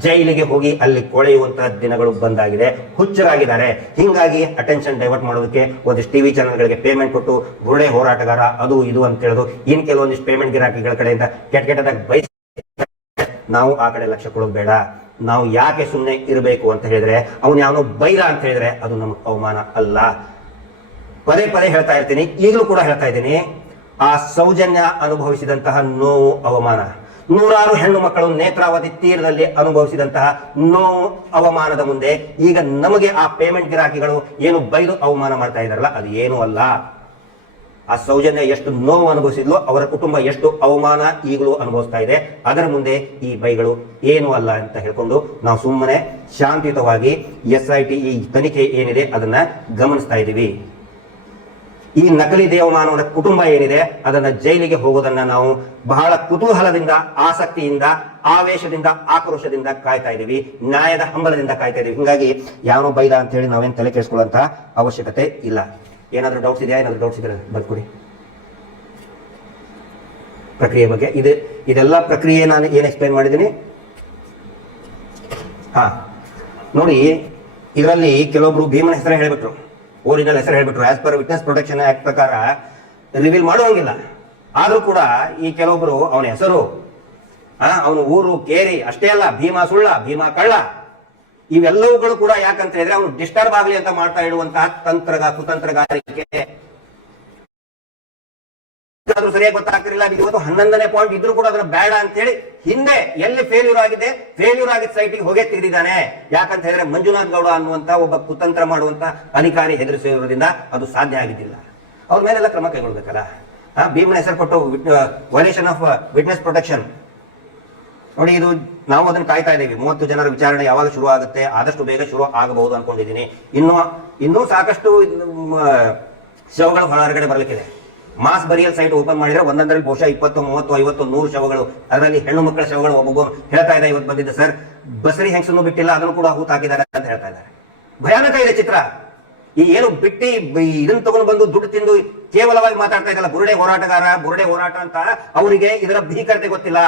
ಜೈಲಿಗೆ ಹೋಗಿ ಅಲ್ಲಿ ಕೊಳೆಯುವಂತಹ ದಿನಗಳು ಬಂದಾಗಿದೆ. ಹುಚ್ಚರಾಗಿದ್ದಾರೆ. ಹಿಂಗಾಗಿ ಅಟೆನ್ಷನ್ ಡೈವರ್ಟ್ ಮಾಡೋದಕ್ಕೆ ಒಂದಿಷ್ಟು ಟಿವಿ ಚಾನೆಲ್ಗಳಿಗೆ ಪೇಮೆಂಟ್ ಕೊಟ್ಟು ಗುರುಳೆ ಹೋರಾಟಗಾರ, ಅದು ಇದು ಅಂತ ಹೇಳೋದು. ಇನ್ ಕೆಲವೊಂದಿಷ್ಟು ಪೇಮೆಂಟ್ ಗಿರಾಕಿಗಳ ಕಡೆಯಿಂದ ಕೆಟ್ಟ ಕೆಟ್ಟದಾಗ ಬೈ ನಾವು ಆ ಕಡೆ ಲಕ್ಷ್ಯ ಕೊಡೋದು ಬೇಡ. ನಾವು ಯಾಕೆ ಸುಮ್ಮನೆ ಇರಬೇಕು ಅಂತ ಹೇಳಿದ್ರೆ, ಅವನು ಯಾವನೋ ಬೈರ ಅಂತ ಹೇಳಿದ್ರೆ ಅದು ನಮಗೆ ಅವಮಾನ ಅಲ್ಲ. ಪದೇ ಪದೇ ಹೇಳ್ತಾ ಇರ್ತೀನಿ, ಈಗಲೂ ಕೂಡ ಹೇಳ್ತಾ ಇದ್ದೀನಿ, ಆ ಸೌಜನ್ಯ ಅನುಭವಿಸಿದಂತಹ ನೋವು ಅವಮಾನ. ನೂರಾರು ಹೆಣ್ಣು ಮಕ್ಕಳು ನೇತ್ರಾವತಿ ತೀರದಲ್ಲಿ ಅನುಭವಿಸಿದಂತಹ ನೋವು ಅವಮಾನದ ಮುಂದೆ ಈಗ ನಮಗೆ ಆ ಪೇಮೆಂಟ್ ಗಿರಾಕಿಗಳು ಏನು ಬೈದು ಅವಮಾನ ಮಾಡ್ತಾ ಇದ್ದಾರಲ್ಲ, ಅದು ಏನೂ ಅಲ್ಲ. ಆ ಸೌಜನ್ಯ ಎಷ್ಟು ನೋವು ಅನುಭವಿಸಿದ್ಲು, ಅವರ ಕುಟುಂಬ ಎಷ್ಟು ಅವಮಾನ ಈಗಲೂ ಅನುಭವಿಸ್ತಾ ಇದೆ. ಅದರ ಮುಂದೆ ಈ ಬೈಗಳು ಏನೂ ಅಲ್ಲ ಅಂತ ಹೇಳ್ಕೊಂಡು ನಾವು ಸುಮ್ಮನೆ ಶಾಂತಿಯುತವಾಗಿ ಎಸ್ ಐ ಟಿ ಈ ತನಿಖೆ ಏನಿದೆ ಅದನ್ನ ಗಮನಿಸ್ತಾ ಇದ್ದೀವಿ. ಈ ನಕಲಿ ದೇವಮಾನವನ ಕುಟುಂಬ ಏನಿದೆ, ಅದನ್ನ ಜೈಲಿಗೆ ಹೋಗೋದನ್ನ ನಾವು ಬಹಳ ಕುತೂಹಲದಿಂದ, ಆಸಕ್ತಿಯಿಂದ, ಆವೇಶದಿಂದ, ಆಕ್ರೋಶದಿಂದ ಕಾಯ್ತಾ ಇದೀವಿ. ನ್ಯಾಯದ ಹಂಬಲದಿಂದ ಕಾಯ್ತಾ ಇದೀವಿ. ಹಿಂಗಾಗಿ ಯಾರೋ ಬೈದ ಅಂತ ಹೇಳಿ ನಾವೇನು ತಲೆ ಕೆಡಿಸ್ಕೊಳ್ಳುವಂತ ಅವಶ್ಯಕತೆ ಇಲ್ಲ. ಏನಾದರೂ ಡೌಟ್ಸ್ ಇದೆಯಾ? ಏನಾದರೂ ಡೌಟ್ಸ್ ಇದ್ರೆ ಬರ್ಕೊಡಿ. ಪ್ರಕ್ರಿಯೆ ಬಗ್ಗೆ. ಇದು, ಇದೆಲ್ಲ ಪ್ರಕ್ರಿಯೆ ನಾನು ಏನು ಎಕ್ಸ್ಪ್ಲೈನ್ ಮಾಡಿದ್ದೀನಿ? ಹಾ. ನೋಡಿ, ಇದರಲ್ಲಿ ಕೆಲವೊಬ್ರು ಭೀಮನ ಹೆಸರು ಹೇಳ್ಬಿಟ್ರು. ಓರಿಜಿನಲ್ ಹೆಸರು ಹೇಳ್ಬಿಟ್ರು as per witness protection act ಪ್ರಕಾರ ರಿವೀಲ್ ಮಾಡುವಂಗಿಲ್ಲ. ಆದ್ರೂ ಕೂಡ ಈ ಕೆಲವೊಬ್ರು ಅವನ ಹೆಸರು ಅವನ ಊರು, ಕೇರಿ, ಅಷ್ಟೇ ಅಲ್ಲ, ಭೀಮಾ ಸುಳ್ಳ, ಭೀಮಾ ಕಳ್ಳ, ಇವೆಲ್ಲವುಗಳು ಕೂಡ ಯಾಕಂತ ಹೇಳಿದ್ರೆ ಅವನು ಡಿಸ್ಟರ್ಬ್ ಆಗಲಿ ಅಂತ ಮಾಡ್ತಾ ಇಡುವಂತಹ ತಂತ್ರಗ ಕುತಂತ್ರಗಾರಿಕೆ ಆದ್ರೂ ಸರಿಯಾಗಿ ಗೊತ್ತಾಗ್ತಿರಲಿಲ್ಲ. ಇವತ್ತು ಹನ್ನೊಂದನೇ ಪಾಯಿಂಟ್ ಇದ್ರೂ ಕೂಡ ಅದನ್ನ ಬೇಡ ಅಂತ ಹೇಳಿ ಹಿಂದೆ ಎಲ್ಲಿ ಫೇಲ್ಯೂರ್ ಆಗಿದೆ ಫೇಲ್ಯೂರ್ ಆಗಿದ್ದ ಸೈಟಿಗೆ ಹೋಗೇ ತೆಗೆದಿದ್ದಾನೆ. ಯಾಕಂತ ಹೇಳಿದ್ರೆ ಮಂಜುನಾಥ್ ಗೌಡ ಅನ್ನುವಂತ ಒಬ್ಬ ಕುತಂತ್ರ ಮಾಡುವಂತ ಅಧಿಕಾರಿ ಹೆದರಿಸಿರೋದ್ರಿಂದ ಅದು ಸಾಧ್ಯ ಆಗಿದ್ದಿಲ್ಲ. ಅವ್ರ ಮೇಲೆಲ್ಲ ಕ್ರಮ ಕೈಗೊಳ್ಬೇಕಲ್ಲ. ಭೀಮನ ಹೆಸರು ಕೊಟ್ಟು ವೈಲೇಷನ್ ಆಫ್ ವಿಟ್ನೆಸ್ ಪ್ರೊಟೆಕ್ಷನ್ ನೋಡಿ, ಇದು ನಾವು ಅದನ್ನ ಕಾಯ್ತಾ ಇದ್ದೀವಿ. ಮೂವತ್ತು ಜನರ ವಿಚಾರಣೆ ಯಾವಾಗ ಶುರು ಆಗುತ್ತೆ, ಆದಷ್ಟು ಬೇಗ ಶುರು ಆಗಬಹುದು ಅನ್ಕೊಂಡಿದ್ದೀನಿ. ಇನ್ನು, ಇನ್ನೂ ಸಾಕಷ್ಟು ಶವಗಳು ಹೊರಗಡೆ ಬರಲಿಕ್ಕಿದೆ. ಮಾಸ್ ಬರಿಯಲ್ ಸೈಟ್ ಓಪನ್ ಮಾಡಿದ್ರೆ ಒಂದೊಂದರಲ್ಲಿ ಬಹುಶಃ ಇಪ್ಪತ್ತು, ಮೂವತ್ತು, ಐವತ್ತು, ನೂರು ಶವಗಳು. ಅದರಲ್ಲಿ ಹೆಣ್ಣು ಮಕ್ಕಳ ಶವಗಳು ಒಬ್ಬೊಬ್ಬರು ಹೇಳ್ತಾ ಇದೆ ಇವತ್ತು ಬಂದಿದ್ದೆ. ಸರ್, ಬಸರಿ ಹೆಂಗಸನ್ನು ಬಿಟ್ಟಿಲ್ಲ, ಅದನ್ನು ಕೂಡ ಹೂತ್ ಹಾಕಿದ್ದಾರೆ ಅಂತ ಹೇಳ್ತಾ ಇದ್ದಾರೆ. ಭಯಾನಕ ಇದೆ ಚಿತ್ರ. ಈ ಏನು ಬಿಟ್ಟಿ ಇದನ್ನು ಇದನ್ನ ತಗೊಂಡು ಬಂದು ದುಡ್ಡು ತಿಂದು ಕೇವಲವಾಗಿ ಮಾತಾಡ್ತಾ ಇದ್ದಲ್ಲ, ಬುರುಡೆ ಹೋರಾಟಗಾರ, ಬುರುಡೆ ಹೋರಾಟ ಅಂತ ಅವರಿಗೆ ಇದರ ಭೀಕರತೆ ಗೊತ್ತಿಲ್ಲ.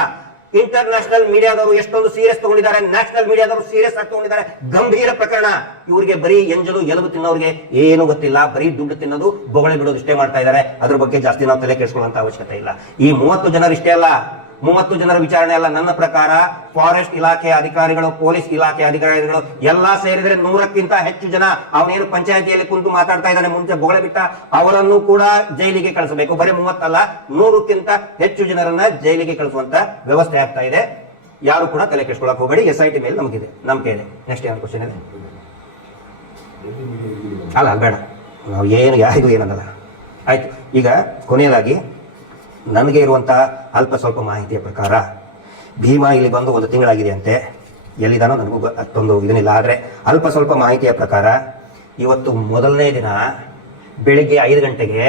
ಇಂಟರ್ ನ್ಯಾಷನಲ್ ಮೀಡಿಯಾದವರು ಎಷ್ಟೊಂದು ಸೀರಿಯಸ್ ತಗೊಂಡಿದ್ದಾರೆ ನ್ಯಾಷನಲ್ ಮೀಡಿಯಾದವರು ಸೀರಿಯಸ್ ಆಗಿ ತಗೊಂಡಿದ್ದಾರೆ. ಗಂಭೀರ ಪ್ರಕರಣ. ಇವರಿಗೆ ಬರೀ ಎಂಜಲು, ಎಲುಬು ತಿನ್ನೋರಿಗೆ ಏನು ಗೊತ್ತಿಲ್ಲ. ಬರೀ ದುಡ್ಡು ತಿನ್ನೋದು, ಬೊಗಳೆ ಬಿಡೋದು ಇಷ್ಟೇ ಮಾಡ್ತಾ ಇದ್ದಾರೆ. ಅದ್ರ ಬಗ್ಗೆ ಜಾಸ್ತಿ ನಾವು ತಲೆ ಕೆಡಿಸ್ಕೊಳ್ಳುವಂತ ಅವಶ್ಯಕತೆ ಇಲ್ಲ. ಈ ಮೂವತ್ತು ಜನರು ಇಷ್ಟೇ ಅಲ್ಲ. ಮೂವತ್ತು ಜನರ ವಿಚಾರಣೆ ಅಲ್ಲ, ನನ್ನ ಪ್ರಕಾರ ಫಾರೆಸ್ಟ್ ಇಲಾಖೆ ಅಧಿಕಾರಿಗಳು, ಪೊಲೀಸ್ ಇಲಾಖೆ ಅಧಿಕಾರಿಗಳು ಎಲ್ಲಾ ಸೇರಿದರೆ ನೂರಕ್ಕಿಂತ ಹೆಚ್ಚು ಜನ ಅವನೇನು ಪಂಚಾಯತಿಯಲ್ಲಿ ಕುಂತು ಮಾತಾಡ್ತಾ ಇದ್ದಾನೆ, ಮುಂಚೆ ಬೊಗಳೆ ಬಿಟ್ಟ ಅವರನ್ನು ಕೂಡ ಜೈಲಿಗೆ ಕಳಿಸಬೇಕು. ಬರೀ ಮೂವತ್ತಲ್ಲ, ನೂರಕ್ಕಿಂತ ಹೆಚ್ಚು ಜನರನ್ನ ಜೈಲಿಗೆ ಕಳಿಸುವಂತ ವ್ಯವಸ್ಥೆ ಆಗ್ತಾ ಇದೆ. ಯಾರು ಕೂಡ ತಲೆ ಕೆಡಿಸ್ಕೊಳಕ್ ಹೋಗಬೇಡಿ. ಎಸ್ ಐ ಟಿ ಮೇಲೆ ನಮಗಿದೆ, ನಂಬಿಕೆ ಇದೆ. ನೆಕ್ಸ್ಟ್ ಏನು ಕ್ವಶನ್ ಇದೆ ಅಲ್ಲ, ಬೇಡ. ನಾವು ಏನು, ಯಾರಿಗೂ ಏನನ್ನಲ್ಲ. ಆಯ್ತು, ಈಗ ಕೊನೆಯದಾಗಿ ನನಗೆ ಇರುವಂತಹ ಅಲ್ಪ ಸ್ವಲ್ಪ ಮಾಹಿತಿಯ ಪ್ರಕಾರ ಭೀಮಾ ಇಲ್ಲಿ ಬಂದು ಒಂದು ತಿಂಗಳಾಗಿದೆ ಅಂತೆ. ಎಲ್ಲಿದಾನೋ ನನಗೂ ಅಷ್ಟೊಂದು ಇದನ್ನಿಲ್ಲ. ಆದರೆ ಅಲ್ಪ ಸ್ವಲ್ಪ ಮಾಹಿತಿಯ ಪ್ರಕಾರ ಇವತ್ತು ಮೊದಲನೇ ದಿನ ಬೆಳಿಗ್ಗೆ ಐದು ಗಂಟೆಗೆ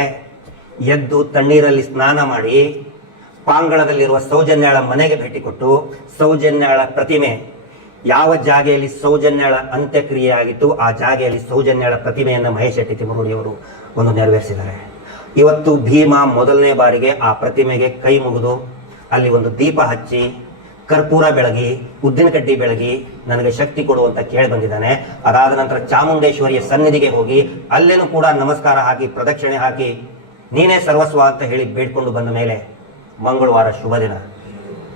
ಎದ್ದು ತಣ್ಣೀರಲ್ಲಿ ಸ್ನಾನ ಮಾಡಿ ಪಾಂಗಳದಲ್ಲಿರುವ ಸೌಜನ್ಯಾಳ ಮನೆಗೆ ಭೇಟಿ ಕೊಟ್ಟು ಸೌಜನ್ಯಾಳ ಪ್ರತಿಮೆ ಯಾವ ಜಾಗೆಯಲ್ಲಿ ಸೌಜನ್ಯಾಳ ಅಂತ್ಯಕ್ರಿಯೆ ಆಗಿತ್ತು ಆ ಜಾಗೆಯಲ್ಲಿ ಸೌಜನ್ಯಾಳ ಪ್ರತಿಮೆಯನ್ನು ಮಹೇಶ್ ಶೆಟ್ಟಿ ತಿಮ್ಮರೂಡಿಯವರು ಒಂದು ನೆರವೇರಿಸಿದ್ದಾರೆ. ಇವತ್ತು ಭೀಮ ಮೊದಲನೇ ಬಾರಿಗೆ ಆ ಪ್ರತಿಮೆಗೆ ಕೈ ಮುಗಿದು ಅಲ್ಲಿ ಒಂದು ದೀಪ ಹಚ್ಚಿ ಕರ್ಪೂರ ಬೆಳಗಿ ಉದ್ದಿನಕಡ್ಡಿ ಬೆಳಗಿ ನನಗೆ ಶಕ್ತಿ ಕೊಡು ಅಂತ ಕೇಳಿ ಬಂದಿದ್ದಾನೆ. ಅದಾದ ನಂತರ ಚಾಮುಂಡೇಶ್ವರಿಯ ಸನ್ನಿಧಿಗೆ ಹೋಗಿ ಅಲ್ಲೇನೂ ಕೂಡ ನಮಸ್ಕಾರ ಹಾಕಿ, ಪ್ರದಕ್ಷಿಣೆ ಹಾಕಿ, ನೀನೇ ಸರ್ವಸ್ವ ಅಂತ ಹೇಳಿ ಬೇಡ್ಕೊಂಡು ಬಂದ ಮೇಲೆ ಮಂಗಳವಾರ ಶುಭ ದಿನ.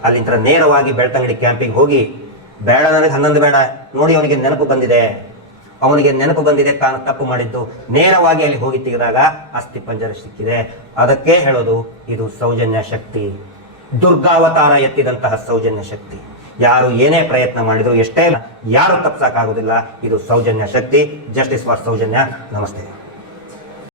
ಅಲ್ಲಿಂದ ನೇರವಾಗಿ ಬೆಳ್ತಂಗಡಿ ಕ್ಯಾಂಪಿಗೆ ಹೋಗಿ, ಬೇಡ ನನಗೆ ಹನ್ನೊಂದು ಬೇಡ, ನೋಡಿ ಅವನಿಗೆ ನೆನಪು ಬಂದಿದೆ. ಅವನಿಗೆ ನೆನಪು ಬಂದಿದೆ ತಾನು ತಪ್ಪು ಮಾಡಿದ್ದು. ನೇರವಾಗಿ ಅಲ್ಲಿ ಹೋಗಿ ತೆಗೆದಾಗ ಅಸ್ಥಿ ಪಂಜರ ಸಿಕ್ಕಿದೆ. ಅದಕ್ಕೆ ಹೇಳೋದು, ಇದು ಸೌಜನ್ಯ ಶಕ್ತಿ. ದುರ್ಗಾವತಾರ ಎತ್ತಿದಂತಹ ಸೌಜನ್ಯ ಶಕ್ತಿ. ಯಾರು ಏನೇ ಪ್ರಯತ್ನ ಮಾಡಿದ್ರು ಎಷ್ಟೇ, ಯಾರು ತಪ್ಸಕ್ಕಾಗೋದಿಲ್ಲ ಇದು ಸೌಜನ್ಯ ಶಕ್ತಿ. Justice for Soujanya. ನಮಸ್ತೆ.